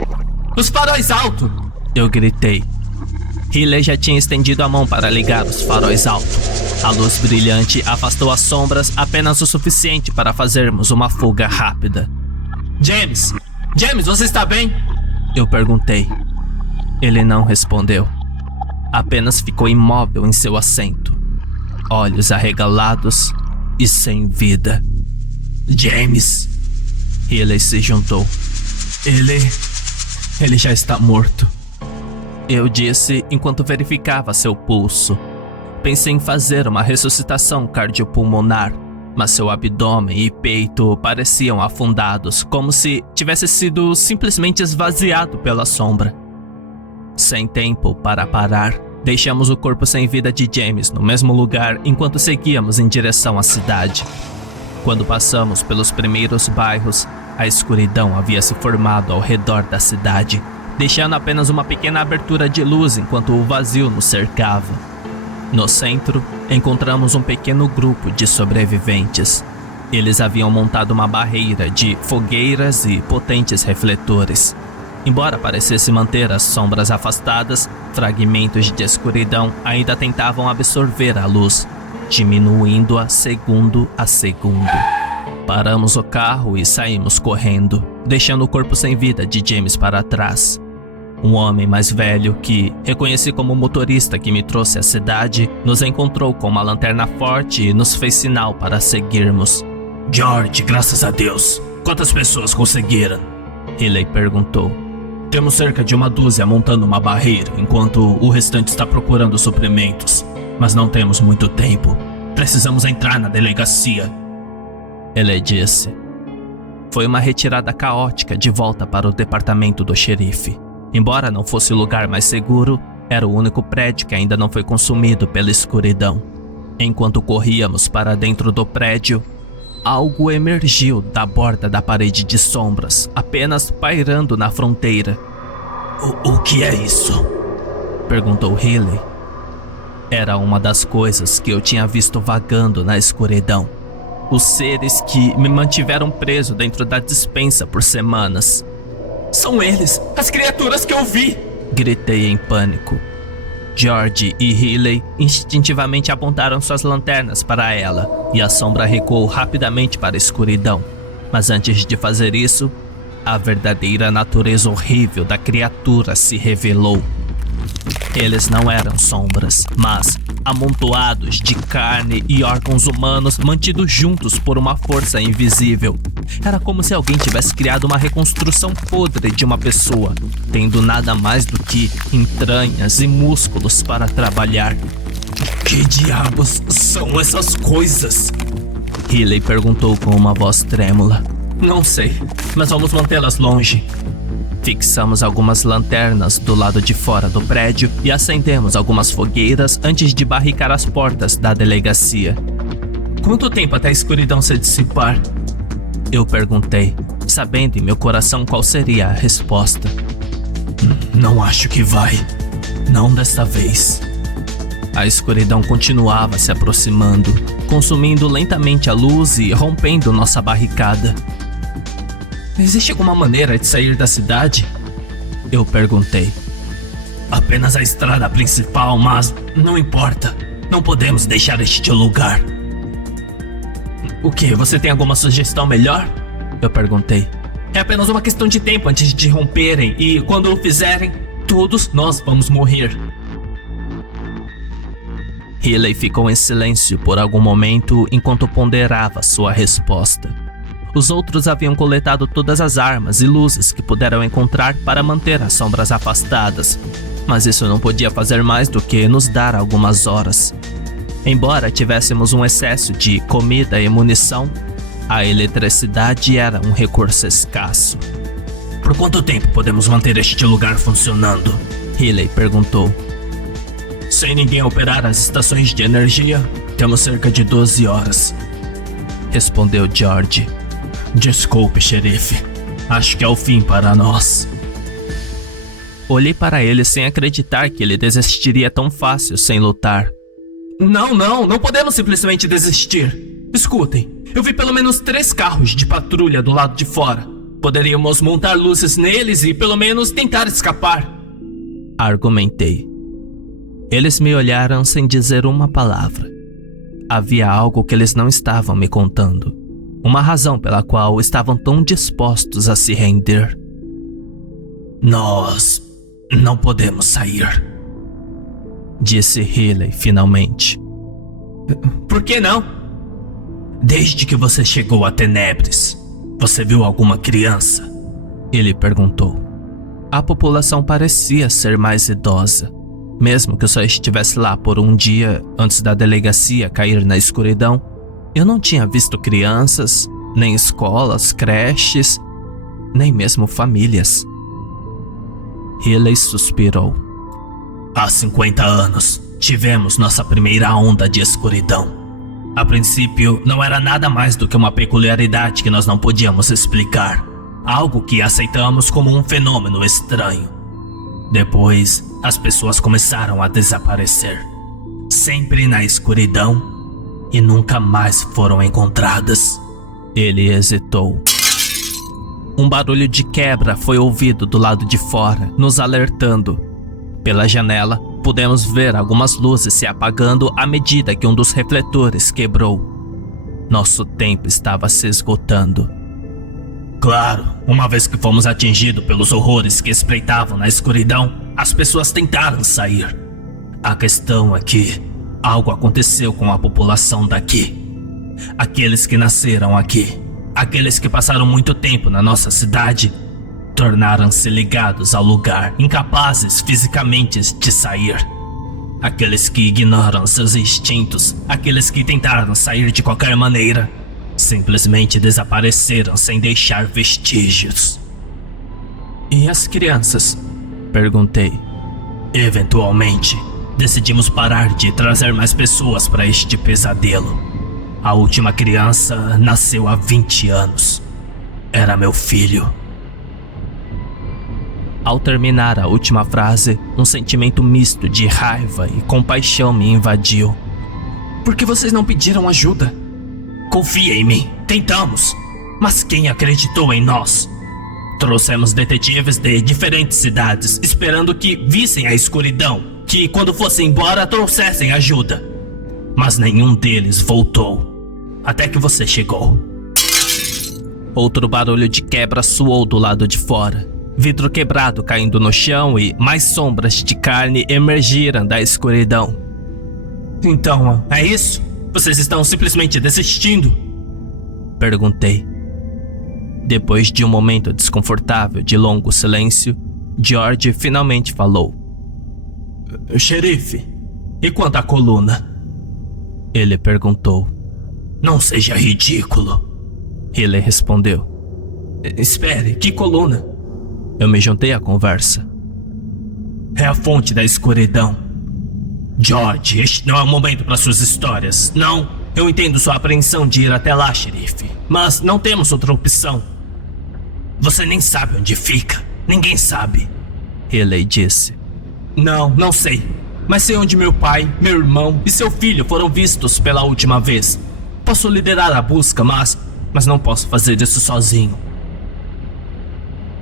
Os faróis alto! Eu gritei. Riley já tinha estendido a mão para ligar os faróis alto. A luz brilhante afastou as sombras apenas o suficiente para fazermos uma fuga rápida. James, você está bem? Eu perguntei. Ele não respondeu. Apenas ficou imóvel em seu assento, olhos arregalados e sem vida. James. Riley se juntou. Ele já está morto. Eu disse enquanto verificava seu pulso. Pensei em fazer uma ressuscitação cardiopulmonar, mas seu abdômen e peito pareciam afundados, como se tivesse sido simplesmente esvaziado pela sombra. Sem tempo para parar, deixamos o corpo sem vida de James no mesmo lugar enquanto seguíamos em direção à cidade. Quando passamos pelos primeiros bairros, a escuridão havia se formado ao redor da cidade, deixando apenas uma pequena abertura de luz enquanto o vazio nos cercava. No centro, encontramos um pequeno grupo de sobreviventes. Eles haviam montado uma barreira de fogueiras e potentes refletores. Embora parecesse manter as sombras afastadas, fragmentos de escuridão ainda tentavam absorver a luz, diminuindo-a segundo a segundo. Paramos o carro e saímos correndo, deixando o corpo sem vida de James para trás. Um homem mais velho que reconheci como o motorista que me trouxe à cidade nos encontrou com uma lanterna forte e nos fez sinal para seguirmos. George, graças a Deus. Quantas pessoas conseguiram? Riley perguntou. Temos cerca de 12 montando uma barreira, enquanto o restante está procurando suprimentos. Mas não temos muito tempo. Precisamos entrar na delegacia. Ele disse. Foi uma retirada caótica de volta para o departamento do xerife. Embora não fosse o lugar mais seguro, era o único prédio que ainda não foi consumido pela escuridão. Enquanto corríamos para dentro do prédio, algo emergiu da borda da parede de sombras, apenas pairando na fronteira. O que é isso? Perguntou Riley. Era uma das coisas que eu tinha visto vagando na escuridão. Os seres que me mantiveram preso dentro da despensa por semanas. São eles, as criaturas que eu vi! Gritei em pânico. George e Riley instintivamente apontaram suas lanternas para ela e a sombra recuou rapidamente para a escuridão. Mas antes de fazer isso, a verdadeira natureza horrível da criatura se revelou. Eles não eram sombras, mas amontoados de carne e órgãos humanos mantidos juntos por uma força invisível. Era como se alguém tivesse criado uma reconstrução podre de uma pessoa, tendo nada mais do que entranhas e músculos para trabalhar. Que diabos são essas coisas? Riley perguntou com uma voz trêmula. Não sei, mas vamos mantê-las longe. Fixamos algumas lanternas do lado de fora do prédio e acendemos algumas fogueiras antes de barricar as portas da delegacia. Quanto tempo até a escuridão se dissipar? Eu perguntei, sabendo em meu coração qual seria a resposta. Não acho que vai. Não desta vez. A escuridão continuava se aproximando, consumindo lentamente a luz e rompendo nossa barricada. Existe alguma maneira de sair da cidade? Eu perguntei. Apenas a estrada principal, mas não importa. Não podemos deixar este lugar. O que? Você tem alguma sugestão melhor? Eu perguntei. É apenas uma questão de tempo antes de romperem e quando o fizerem, todos nós vamos morrer. Riley ficou em silêncio por algum momento enquanto ponderava sua resposta. Os outros haviam coletado todas as armas e luzes que puderam encontrar para manter as sombras afastadas, mas isso não podia fazer mais do que nos dar algumas horas. Embora tivéssemos um excesso de comida e munição, a eletricidade era um recurso escasso. Por quanto tempo podemos manter este lugar funcionando? Riley perguntou. Sem ninguém operar as estações de energia, temos cerca de 12 horas. Respondeu George. Desculpe, xerife. Acho que é o fim para nós. Olhei para ele sem acreditar que ele desistiria tão fácil sem lutar. Não podemos simplesmente desistir. Escutem, eu vi pelo menos 3 carros de patrulha do lado de fora. Poderíamos montar luzes neles e pelo menos tentar escapar. Argumentei. Eles me olharam sem dizer uma palavra. Havia algo que eles não estavam me contando. Uma razão pela qual estavam tão dispostos a se render. Nós não podemos sair, disse Riley finalmente. Por que não? Desde que você chegou a Tenebres, você viu alguma criança? Ele perguntou. A população parecia ser mais idosa. Mesmo que eu só estivesse lá por um dia antes da delegacia cair na escuridão, eu não tinha visto crianças, nem escolas, creches, nem mesmo famílias. Riley suspirou. Há 50 anos, tivemos nossa primeira onda de escuridão. A princípio, não era nada mais do que uma peculiaridade que nós não podíamos explicar. Algo que aceitamos como um fenômeno estranho. Depois, as pessoas começaram a desaparecer. Sempre na escuridão. E nunca mais foram encontradas. Ele hesitou. Um barulho de quebra foi ouvido do lado de fora, nos alertando. Pela janela, pudemos ver algumas luzes se apagando à medida que um dos refletores quebrou. Nosso tempo estava se esgotando. Claro, uma vez que fomos atingidos pelos horrores que espreitavam na escuridão, as pessoas tentaram sair. A questão é que algo aconteceu com a população daqui. Aqueles que nasceram aqui, aqueles que passaram muito tempo na nossa cidade, tornaram-se ligados ao lugar, incapazes fisicamente de sair. Aqueles que ignoram seus instintos, aqueles que tentaram sair de qualquer maneira, simplesmente desapareceram sem deixar vestígios. E as crianças? Perguntei. Eventualmente, decidimos parar de trazer mais pessoas para este pesadelo. A última criança nasceu há 20 anos. Era meu filho. Ao terminar a última frase, um sentimento misto de raiva e compaixão me invadiu. Por que vocês não pediram ajuda? Confia em mim, tentamos. Mas quem acreditou em nós? Trouxemos detetives de diferentes cidades, esperando que vissem a escuridão, que quando fossem embora trouxessem ajuda. Mas nenhum deles voltou, até que você chegou. Outro barulho de quebra soou do lado de fora. Vidro quebrado caindo no chão e mais sombras de carne emergiram da escuridão. Então, é isso? Vocês estão simplesmente desistindo? Perguntei. Depois de um momento desconfortável de longo silêncio, George finalmente falou. Xerife, e quanto à coluna? Ele perguntou. Não seja ridículo. Ele respondeu. Espere, que coluna? Eu me juntei à conversa. É a fonte da escuridão. George, este não é o momento para suas histórias. Não, eu entendo sua apreensão de ir até lá, xerife. Mas não temos outra opção. Você nem sabe onde fica. Ninguém sabe. Riley disse. Não sei. Mas sei onde meu pai, meu irmão e seu filho foram vistos pela última vez. Posso liderar a busca, mas não posso fazer isso sozinho.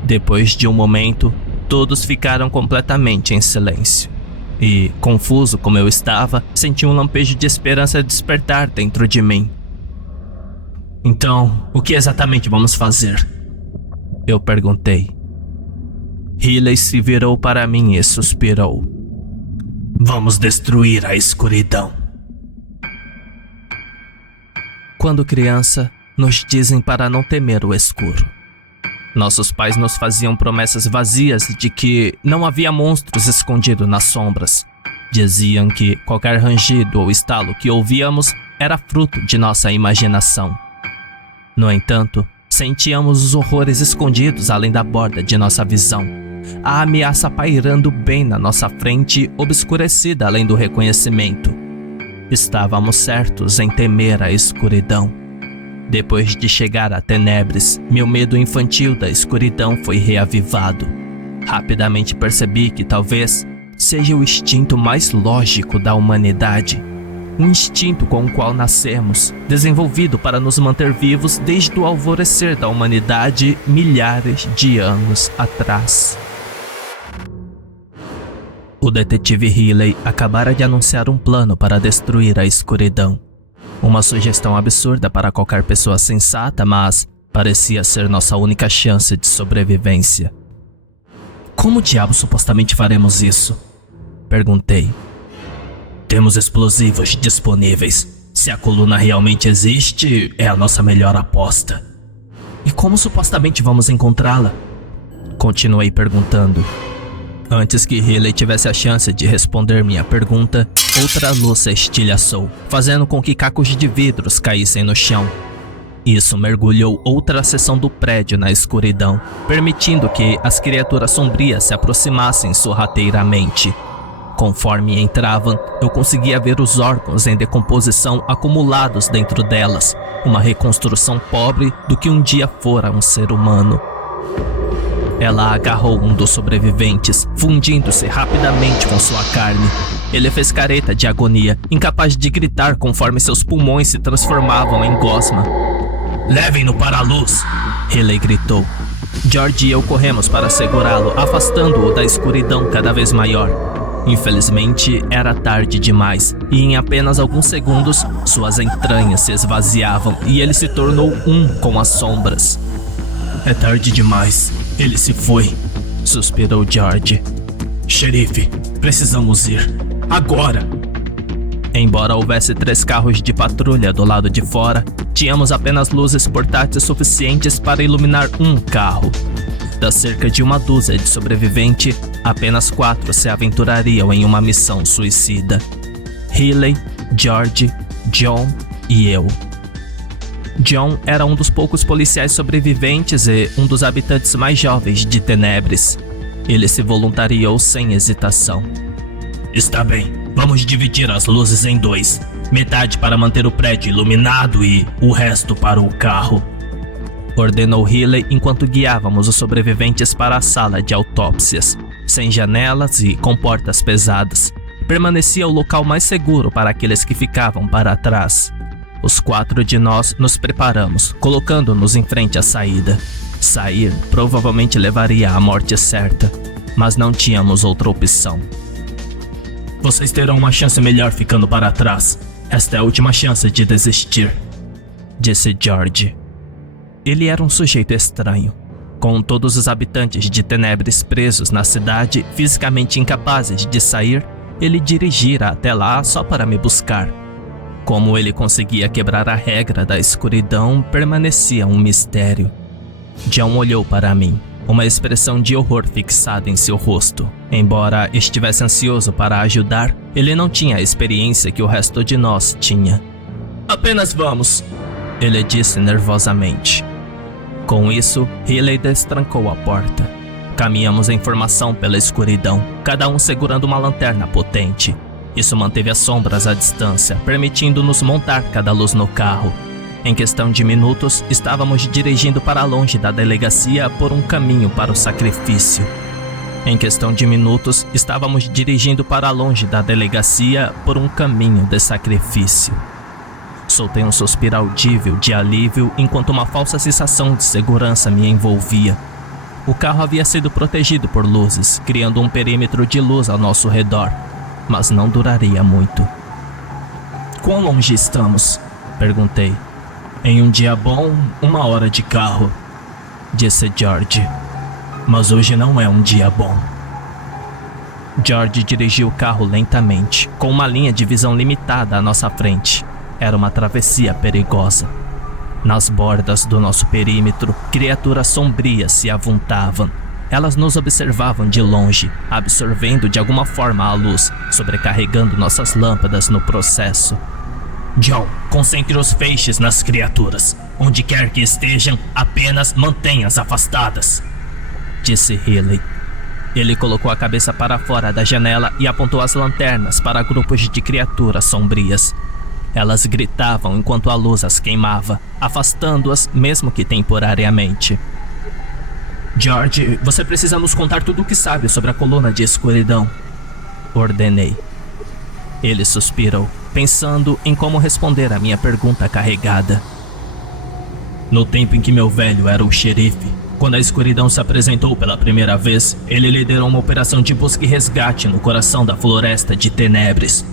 Depois de um momento, todos ficaram completamente em silêncio. E, confuso como eu estava, senti um lampejo de esperança despertar dentro de mim. Então, o que exatamente vamos fazer? Eu perguntei. Riley se virou para mim e suspirou. Vamos destruir a escuridão. Quando criança, nos dizem para não temer o escuro. Nossos pais nos faziam promessas vazias de que não havia monstros escondidos nas sombras. Diziam que qualquer rangido ou estalo que ouvíamos era fruto de nossa imaginação. No entanto, sentíamos os horrores escondidos além da borda de nossa visão. A ameaça pairando bem na nossa frente, obscurecida além do reconhecimento. Estávamos certos em temer a escuridão. Depois de chegar a Tenebres, meu medo infantil da escuridão foi reavivado. Rapidamente percebi que talvez seja o instinto mais lógico da humanidade. Um instinto com o qual nascemos, desenvolvido para nos manter vivos desde o alvorecer da humanidade milhares de anos atrás. O detetive Riley acabara de anunciar um plano para destruir a escuridão. Uma sugestão absurda para qualquer pessoa sensata, mas parecia ser nossa única chance de sobrevivência. Como diabo supostamente faremos isso? Perguntei. Temos explosivos disponíveis. Se a coluna realmente existe, é a nossa melhor aposta. E como supostamente vamos encontrá-la? Continuei perguntando. Antes que Riley tivesse a chance de responder minha pergunta, outra luz se estilhaçou, fazendo com que cacos de vidros caíssem no chão. Isso mergulhou outra seção do prédio na escuridão, permitindo que as criaturas sombrias se aproximassem sorrateiramente. Conforme entravam, eu conseguia ver os órgãos em decomposição acumulados dentro delas, uma reconstrução pobre do que um dia fora um ser humano. Ela agarrou um dos sobreviventes, fundindo-se rapidamente com sua carne. Ele fez careta de agonia, incapaz de gritar conforme seus pulmões se transformavam em gosma. Levem-no para a luz! Riley gritou. George e eu corremos para segurá-lo, afastando-o da escuridão cada vez maior. Infelizmente, era tarde demais, e em apenas alguns segundos, suas entranhas se esvaziavam e ele se tornou um com as sombras. É tarde demais. Ele se foi, suspirou George. Xerife, precisamos ir. Agora! Embora houvesse 3 carros de patrulha do lado de fora, tínhamos apenas luzes portáteis suficientes para iluminar um carro. Das cerca de uma dúzia de sobreviventes, apenas 4 se aventurariam em uma missão suicida. Riley, George, John e eu. John era um dos poucos policiais sobreviventes e um dos habitantes mais jovens de Tenebres. Ele se voluntariou sem hesitação. Está bem, vamos dividir as luzes em 2. Metade para manter o prédio iluminado e o resto para o carro. Ordenou Riley enquanto guiávamos os sobreviventes para a sala de autópsias. Sem janelas e com portas pesadas. Permanecia o local mais seguro para aqueles que ficavam para trás. Os 4 de nós nos preparamos, colocando-nos em frente à saída. Sair provavelmente levaria à morte certa, mas não tínhamos outra opção. Vocês terão uma chance melhor ficando para trás. Esta é a última chance de desistir, disse George. Ele era um sujeito estranho. Com todos os habitantes de Tenebres presos na cidade, fisicamente incapazes de sair, ele dirigira até lá só para me buscar. Como ele conseguia quebrar a regra da escuridão, permanecia um mistério. John olhou para mim, uma expressão de horror fixada em seu rosto. Embora estivesse ansioso para ajudar, ele não tinha a experiência que o resto de nós tinha. Apenas vamos, ele disse nervosamente. Com isso, Riley destrancou a porta. Caminhamos em formação pela escuridão, cada um segurando uma lanterna potente. Isso manteve as sombras à distância, permitindo-nos montar cada luz no carro. Em questão de minutos, estávamos dirigindo para longe da delegacia por um caminho para o sacrifício. Em questão de minutos, estávamos dirigindo para longe da delegacia por um caminho de sacrifício. Soltei um suspiro audível de alívio enquanto uma falsa sensação de segurança me envolvia. O carro havia sido protegido por luzes, criando um perímetro de luz ao nosso redor, mas não duraria muito. Quão longe estamos? Perguntei. Em um dia bom, 1 hora de carro, disse George. Mas hoje não é um dia bom. George dirigiu o carro lentamente, com uma linha de visão limitada à nossa frente. Era uma travessia perigosa. Nas bordas do nosso perímetro, criaturas sombrias se avuntavam. Elas nos observavam de longe, absorvendo de alguma forma a luz, sobrecarregando nossas lâmpadas no processo. John, concentre os feixes nas criaturas. Onde quer que estejam, apenas mantenha-as afastadas, disse Healy. Ele colocou a cabeça para fora da janela e apontou as lanternas para grupos de criaturas sombrias. Elas gritavam enquanto a luz as queimava, afastando-as mesmo que temporariamente. George, você precisa nos contar tudo o que sabe sobre a coluna de escuridão, ordenei. Ele suspirou, pensando em como responder à minha pergunta carregada. No tempo em que meu velho era o xerife, quando a escuridão se apresentou pela primeira vez, ele liderou uma operação de busca e resgate no coração da floresta de Tenebres.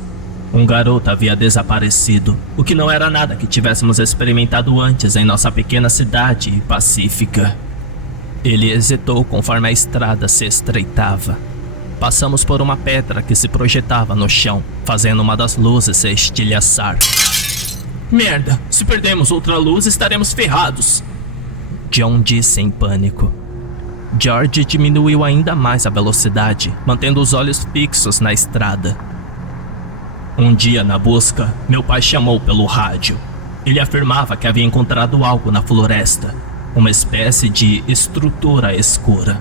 Um garoto havia desaparecido, o que não era nada que tivéssemos experimentado antes em nossa pequena cidade pacífica. Ele hesitou conforme a estrada se estreitava. Passamos por uma pedra que se projetava no chão, fazendo uma das luzes se estilhaçar. Merda, se perdemos outra luz estaremos ferrados, John disse em pânico. George diminuiu ainda mais a velocidade, mantendo os olhos fixos na estrada. Um dia na busca, meu pai chamou pelo rádio. Ele afirmava que havia encontrado algo na floresta, uma espécie de estrutura escura.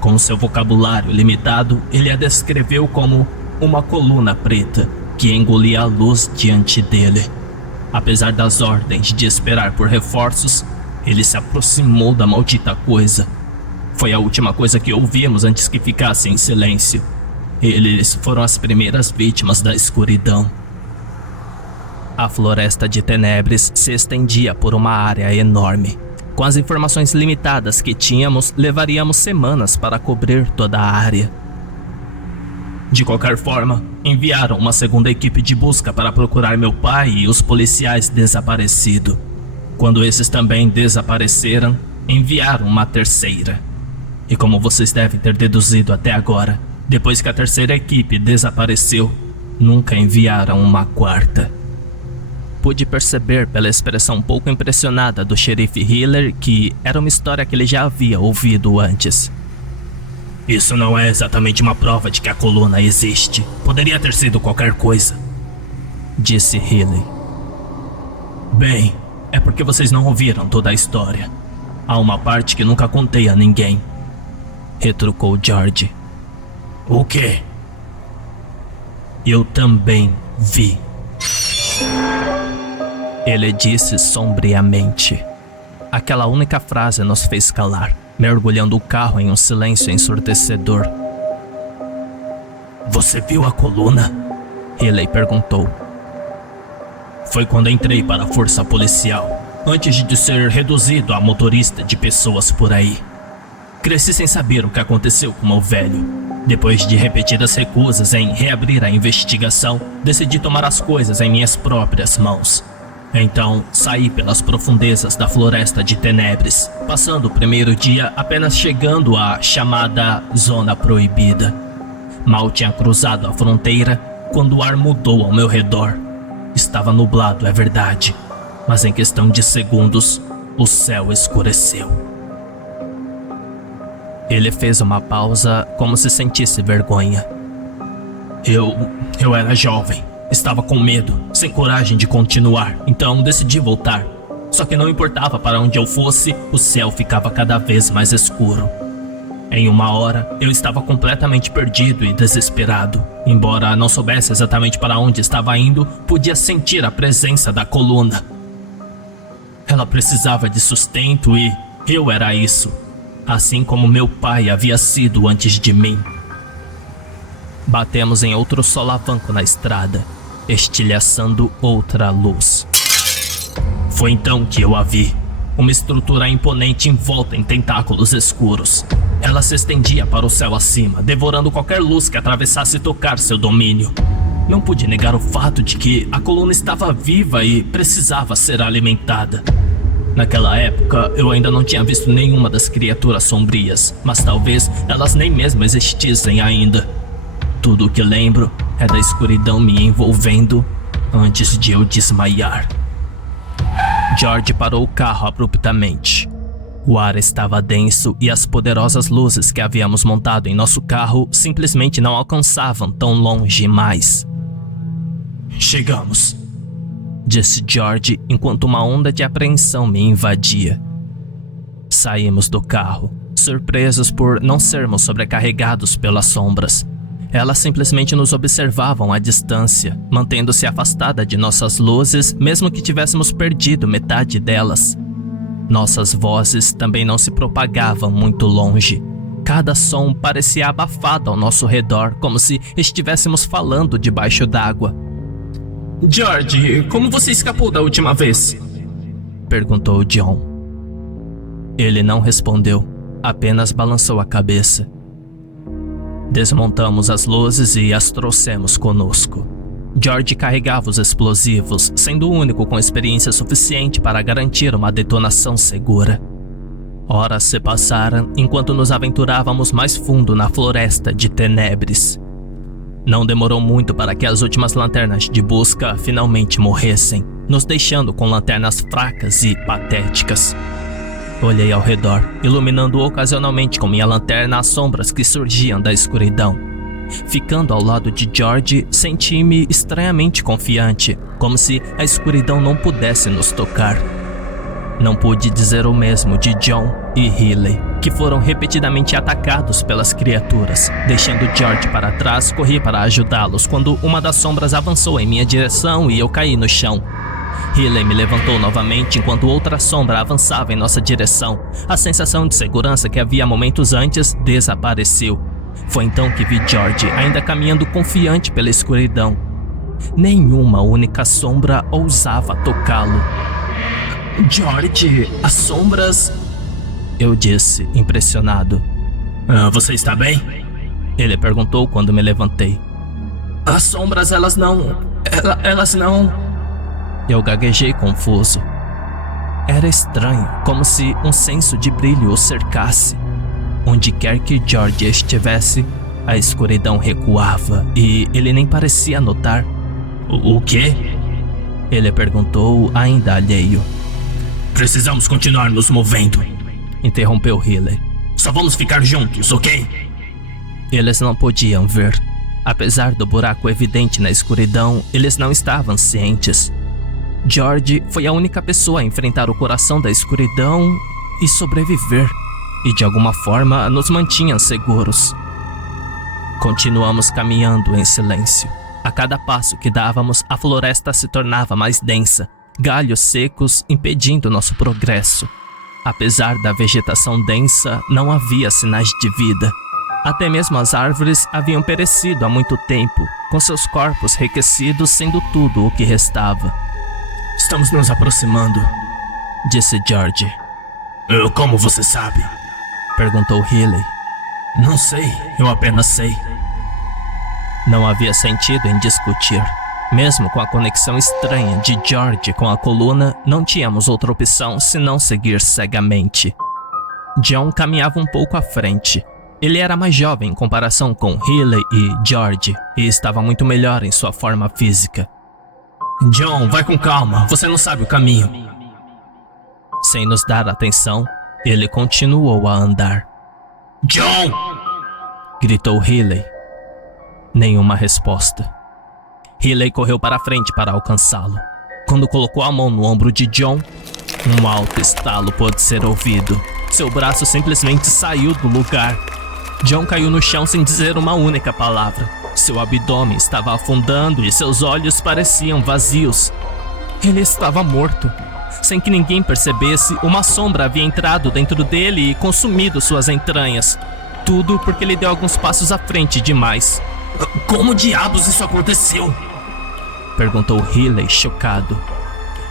Com seu vocabulário limitado, ele a descreveu como uma coluna preta que engolia a luz diante dele. Apesar das ordens de esperar por reforços, ele se aproximou da maldita coisa. Foi a última coisa que ouvimos antes que ficasse em silêncio. Eles foram as primeiras vítimas da escuridão. A floresta de Tenebres se estendia por uma área enorme. Com as informações limitadas que tínhamos, levaríamos semanas para cobrir toda a área. De qualquer forma, enviaram uma segunda equipe de busca para procurar meu pai e os policiais desaparecidos. Quando esses também desapareceram, enviaram uma terceira. E como vocês devem ter deduzido até agora, depois que a terceira equipe desapareceu, nunca enviaram uma quarta. Pude perceber pela expressão um pouco impressionada do xerife Hiller que era uma história que ele já havia ouvido antes. Isso não é exatamente uma prova de que a coluna existe. Poderia ter sido qualquer coisa, disse Healy. Bem, é porque vocês não ouviram toda a história. Há uma parte que nunca contei a ninguém, retrucou George. O quê? Eu também vi, ele disse sombriamente. Aquela única frase nos fez calar, mergulhando o carro em um silêncio ensurdecedor. Você viu a coluna? Healy perguntou. Foi quando entrei para a força policial, antes de ser reduzido a motorista de pessoas por aí. Cresci sem saber o que aconteceu com meu velho. Depois de repetidas recusas em reabrir a investigação, decidi tomar as coisas em minhas próprias mãos. Então, saí pelas profundezas da floresta de Tenebres, passando o primeiro dia apenas chegando à chamada Zona Proibida. Mal tinha cruzado a fronteira quando o ar mudou ao meu redor. Estava nublado, é verdade, mas em questão de segundos, o céu escureceu. Ele fez uma pausa, como se sentisse vergonha. Eu era jovem. Estava com medo, sem coragem de continuar, então decidi voltar. Só que não importava para onde eu fosse, o céu ficava cada vez mais escuro. Em uma hora, eu estava completamente perdido e desesperado. Embora não soubesse exatamente para onde estava indo, podia sentir a presença da coluna. Ela precisava de sustento e eu era isso, assim como meu pai havia sido antes de mim. Batemos em outro solavanco na estrada, estilhaçando outra luz. Foi então que eu a vi. Uma estrutura imponente envolta em tentáculos escuros. Ela se estendia para o céu acima, devorando qualquer luz que atravessasse e tocar seu domínio. Não pude negar o fato de que a coluna estava viva e precisava ser alimentada. Naquela época, eu ainda não tinha visto nenhuma das criaturas sombrias, mas talvez elas nem mesmo existissem ainda. Tudo o que lembro é da escuridão me envolvendo antes de eu desmaiar. George parou o carro abruptamente. O ar estava denso e as poderosas luzes que havíamos montado em nosso carro simplesmente não alcançavam tão longe mais. Chegamos, disse George enquanto uma onda de apreensão me invadia. Saímos do carro, surpresos por não sermos sobrecarregados pelas sombras. Elas simplesmente nos observavam à distância, mantendo-se afastada de nossas luzes, mesmo que tivéssemos perdido metade delas. Nossas vozes também não se propagavam muito longe. Cada som parecia abafado ao nosso redor, como se estivéssemos falando debaixo d'água. George, como você escapou da última vez? Perguntou John. Ele não respondeu, apenas balançou a cabeça. Desmontamos as luzes e as trouxemos conosco. George carregava os explosivos, sendo o único com experiência suficiente para garantir uma detonação segura. Horas se passaram enquanto nos aventurávamos mais fundo na floresta de Tenebres. Não demorou muito para que as últimas lanternas de busca finalmente morressem, nos deixando com lanternas fracas e patéticas. Olhei ao redor, iluminando ocasionalmente com minha lanterna as sombras que surgiam da escuridão. Ficando ao lado de George, senti-me estranhamente confiante, como se a escuridão não pudesse nos tocar. Não pude dizer o mesmo de John e Healy, que foram repetidamente atacados pelas criaturas. Deixando George para trás, corri para ajudá-los quando uma das sombras avançou em minha direção e eu caí no chão. Healy me levantou novamente enquanto outra sombra avançava em nossa direção. A sensação de segurança que havia momentos antes desapareceu. Foi então que vi George ainda caminhando confiante pela escuridão. Nenhuma única sombra ousava tocá-lo. George, as sombras... Eu disse, impressionado. Você está bem? Ele perguntou quando me levantei. As sombras, elas não... Eu gaguejei confuso. Era estranho, como se um senso de brilho o cercasse. Onde quer que George estivesse, a escuridão recuava e ele nem parecia notar. O quê? Ele perguntou, ainda alheio. Precisamos continuar nos movendo, interrompeu Healy. Só vamos ficar juntos, ok? Eles não podiam ver. Apesar do buraco evidente na escuridão, eles não estavam cientes. George foi a única pessoa a enfrentar o coração da escuridão e sobreviver, e de alguma forma nos mantinha seguros. Continuamos caminhando em silêncio. A cada passo que dávamos, a floresta se tornava mais densa, galhos secos impedindo nosso progresso. Apesar da vegetação densa, não havia sinais de vida. Até mesmo as árvores haviam perecido há muito tempo, com seus corpos requecidos sendo tudo o que restava. Estamos nos aproximando, disse George. Como você sabe? Perguntou Healy. Não sei, eu apenas sei. Não havia sentido em discutir. Mesmo com a conexão estranha de George com a coluna, não tínhamos outra opção senão seguir cegamente. John caminhava um pouco à frente. Ele era mais jovem em comparação com Healy e George e estava muito melhor em sua forma física. John, vai com calma, você não sabe o caminho. Sem nos dar atenção, ele continuou a andar. John! Gritou Healy. Nenhuma resposta. Healy correu para a frente para alcançá-lo. Quando colocou a mão no ombro de John, um alto estalo pôde ser ouvido. Seu braço simplesmente saiu do lugar. John caiu no chão sem dizer uma única palavra. Seu abdômen estava afundando e seus olhos pareciam vazios. Ele estava morto. Sem que ninguém percebesse, uma sombra havia entrado dentro dele e consumido suas entranhas. Tudo porque ele deu alguns passos à frente demais. Como diabos isso aconteceu? Perguntou Healy, chocado.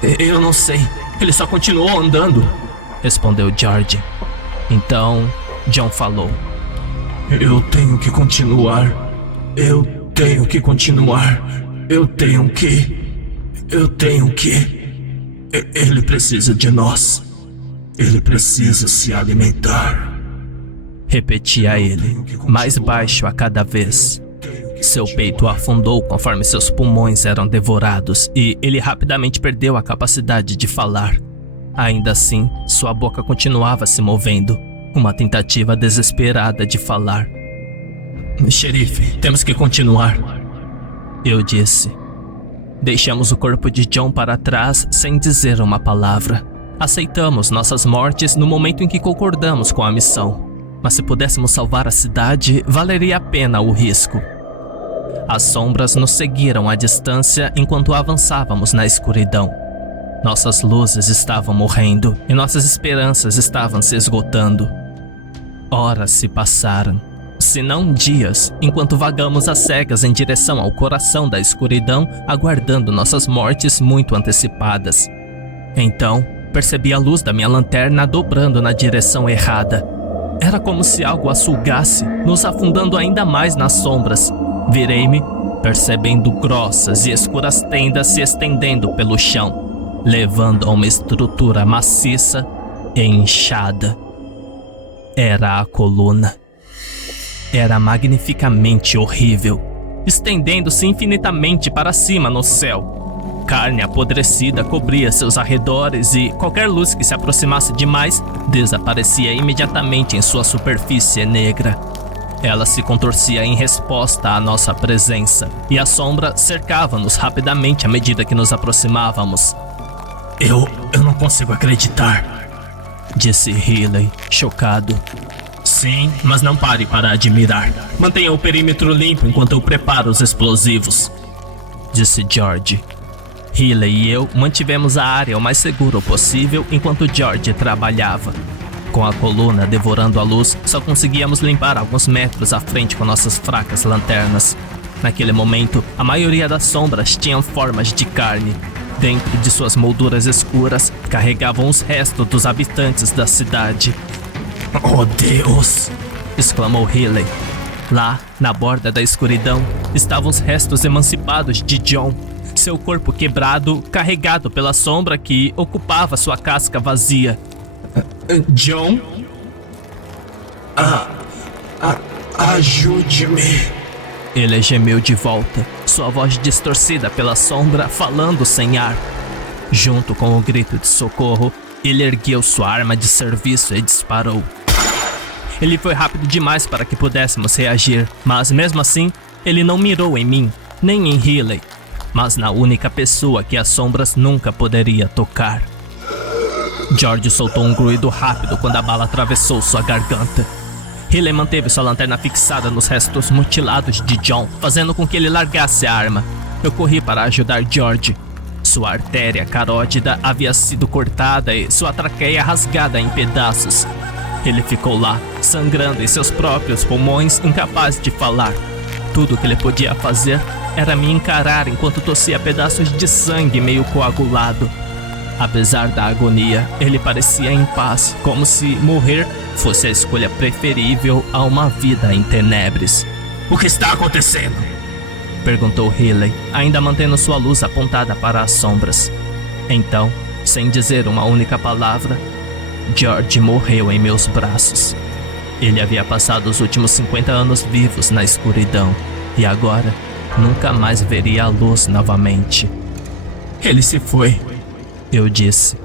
Eu não sei. Ele só continuou andando. Respondeu George. Então, John falou. Eu tenho que continuar. Eu tenho que continuar. Eu tenho que. Ele precisa de nós. Ele precisa se alimentar. Repetia ele, mais baixo a cada vez. Seu peito afundou conforme seus pulmões eram devorados e ele rapidamente perdeu a capacidade de falar. Ainda assim, sua boca continuava se movendo, uma tentativa desesperada de falar. Xerife, temos que continuar. Eu disse. Deixamos o corpo de John para trás sem dizer uma palavra. Aceitamos nossas mortes no momento em que concordamos com a missão. Mas se pudéssemos salvar a cidade, valeria a pena o risco. As sombras nos seguiram à distância enquanto avançávamos na escuridão. Nossas luzes estavam morrendo e nossas esperanças estavam se esgotando. Horas se passaram, se não dias, enquanto vagamos às cegas em direção ao coração da escuridão, aguardando nossas mortes muito antecipadas. Então, percebi a luz da minha lanterna dobrando na direção errada. Era como se algo a sugasse, nos afundando ainda mais nas sombras. Virei-me, percebendo grossas e escuras tendas se estendendo pelo chão, levando a uma estrutura maciça e inchada. Era a coluna. Era magnificamente horrível, estendendo-se infinitamente para cima no céu. Carne apodrecida cobria seus arredores e qualquer luz que se aproximasse demais desaparecia imediatamente em sua superfície negra. Ela se contorcia em resposta à nossa presença, e a sombra cercava-nos rapidamente à medida que nos aproximávamos. Eu não consigo acreditar, disse Healy, chocado. Sim, mas não pare para admirar. Mantenha o perímetro limpo enquanto eu preparo os explosivos, disse George. Healy e eu mantivemos a área o mais seguro possível enquanto George trabalhava. Com a coluna devorando a luz, só conseguíamos limpar alguns metros à frente com nossas fracas lanternas. Naquele momento, a maioria das sombras tinham formas de carne. Dentro de suas molduras escuras, carregavam os restos dos habitantes da cidade. Oh Deus! Exclamou Healy. Lá, na borda da escuridão, estavam os restos emancipados de John. Seu corpo quebrado, carregado pela sombra que ocupava sua casca vazia. John? Ajude-me! Ele gemeu de volta, sua voz distorcida pela sombra, falando sem ar. Junto com o grito de socorro, ele ergueu sua arma de serviço e disparou. Ele foi rápido demais para que pudéssemos reagir, mas mesmo assim, ele não mirou em mim, nem em Healy, mas na única pessoa que as sombras nunca poderia tocar. George soltou um grunhido rápido quando a bala atravessou sua garganta. Healy manteve sua lanterna fixada nos restos mutilados de John, fazendo com que ele largasse a arma. Eu corri para ajudar George. Sua artéria carótida havia sido cortada e sua traqueia rasgada em pedaços. Ele ficou lá, sangrando em seus próprios pulmões, incapaz de falar. Tudo o que ele podia fazer era me encarar enquanto tossia pedaços de sangue meio coagulado. Apesar da agonia, ele parecia em paz, como se morrer fosse a escolha preferível a uma vida em tenebres. O que está acontecendo? Perguntou Healy, ainda mantendo sua luz apontada para as sombras. Então, sem dizer uma única palavra, George morreu em meus braços. Ele havia passado os últimos 50 anos vivos na escuridão e agora nunca mais veria a luz novamente. Ele se foi, eu disse.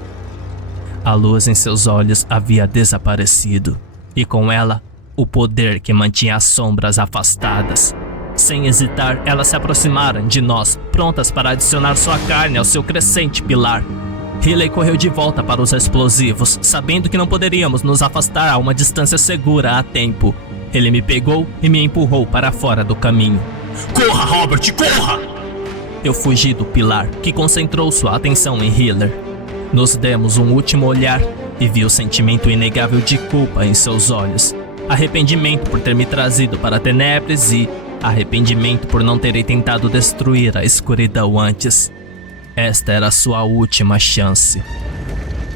A luz em seus olhos havia desaparecido, e com ela, o poder que mantinha as sombras afastadas. Sem hesitar, elas se aproximaram de nós, prontas para adicionar sua carne ao seu crescente pilar. Healy correu de volta para os explosivos, sabendo que não poderíamos nos afastar a uma distância segura a tempo. Ele me pegou e me empurrou para fora do caminho. Corra, Robert, corra! Eu fugi do pilar, que concentrou sua atenção em Healer. Nos demos um último olhar e vi o sentimento inegável de culpa em seus olhos. Arrependimento por ter me trazido para Tenebres e arrependimento por não ter tentado destruir a escuridão antes. Esta era sua última chance.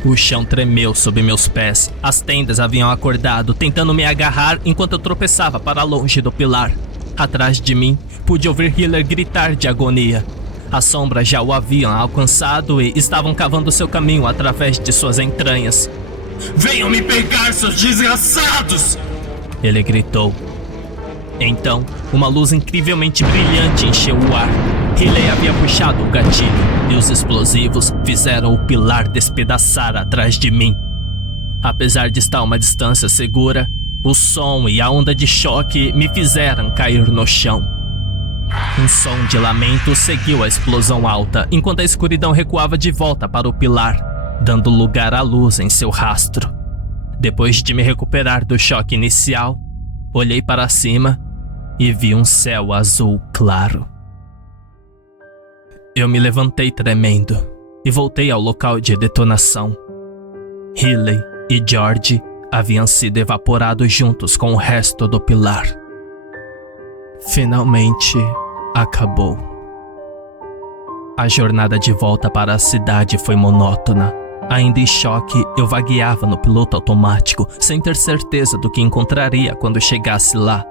O chão tremeu sob meus pés. As tendas haviam acordado, tentando me agarrar enquanto eu tropeçava para longe do pilar. Atrás de mim, pude ouvir Healer gritar de agonia. As sombras já o haviam alcançado e estavam cavando seu caminho através de suas entranhas. Venham me pegar, seus desgraçados! Ele gritou. Então, uma luz incrivelmente brilhante encheu o ar. Riley havia puxado o gatilho e os explosivos fizeram o pilar despedaçar atrás de mim. Apesar de estar a uma distância segura, o som e a onda de choque me fizeram cair no chão. Um som de lamento seguiu a explosão alta, enquanto a escuridão recuava de volta para o pilar, dando lugar à luz em seu rastro. Depois de me recuperar do choque inicial, olhei para cima e vi um céu azul claro. Eu me levantei tremendo e voltei ao local de detonação. Riley e George haviam sido evaporados juntos com o resto do pilar. Finalmente acabou. A jornada de volta para a cidade foi monótona. Ainda em choque, eu vagueava no piloto automático, sem ter certeza do que encontraria quando chegasse lá.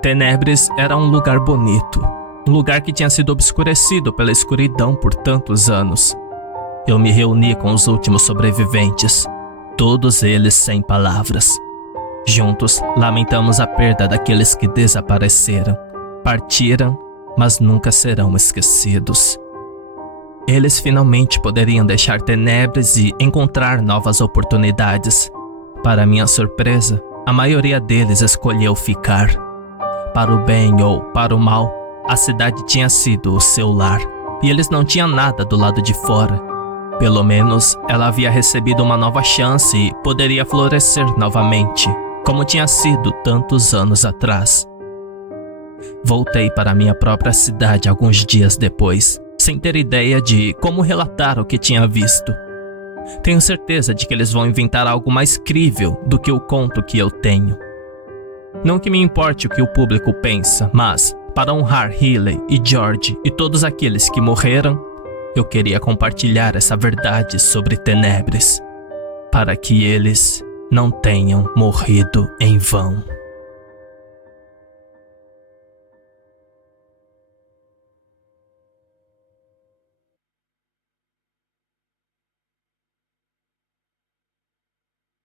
Tenebres era um lugar bonito, um lugar que tinha sido obscurecido pela escuridão por tantos anos. Eu me reuni com os últimos sobreviventes, todos eles sem palavras. Juntos, lamentamos a perda daqueles que desapareceram, partiram, mas nunca serão esquecidos. Eles finalmente poderiam deixar Tenebres e encontrar novas oportunidades. Para minha surpresa, a maioria deles escolheu ficar. Para o bem ou para o mal, a cidade tinha sido o seu lar, e eles não tinham nada do lado de fora. Pelo menos, ela havia recebido uma nova chance e poderia florescer novamente, como tinha sido tantos anos atrás. Voltei para minha própria cidade alguns dias depois, sem ter ideia de como relatar o que tinha visto. Tenho certeza de que eles vão inventar algo mais crível do que o conto que eu tenho. Não que me importe o que o público pensa, mas, para honrar Riley e George e todos aqueles que morreram, eu queria compartilhar essa verdade sobre Tenebres, para que eles não tenham morrido em vão.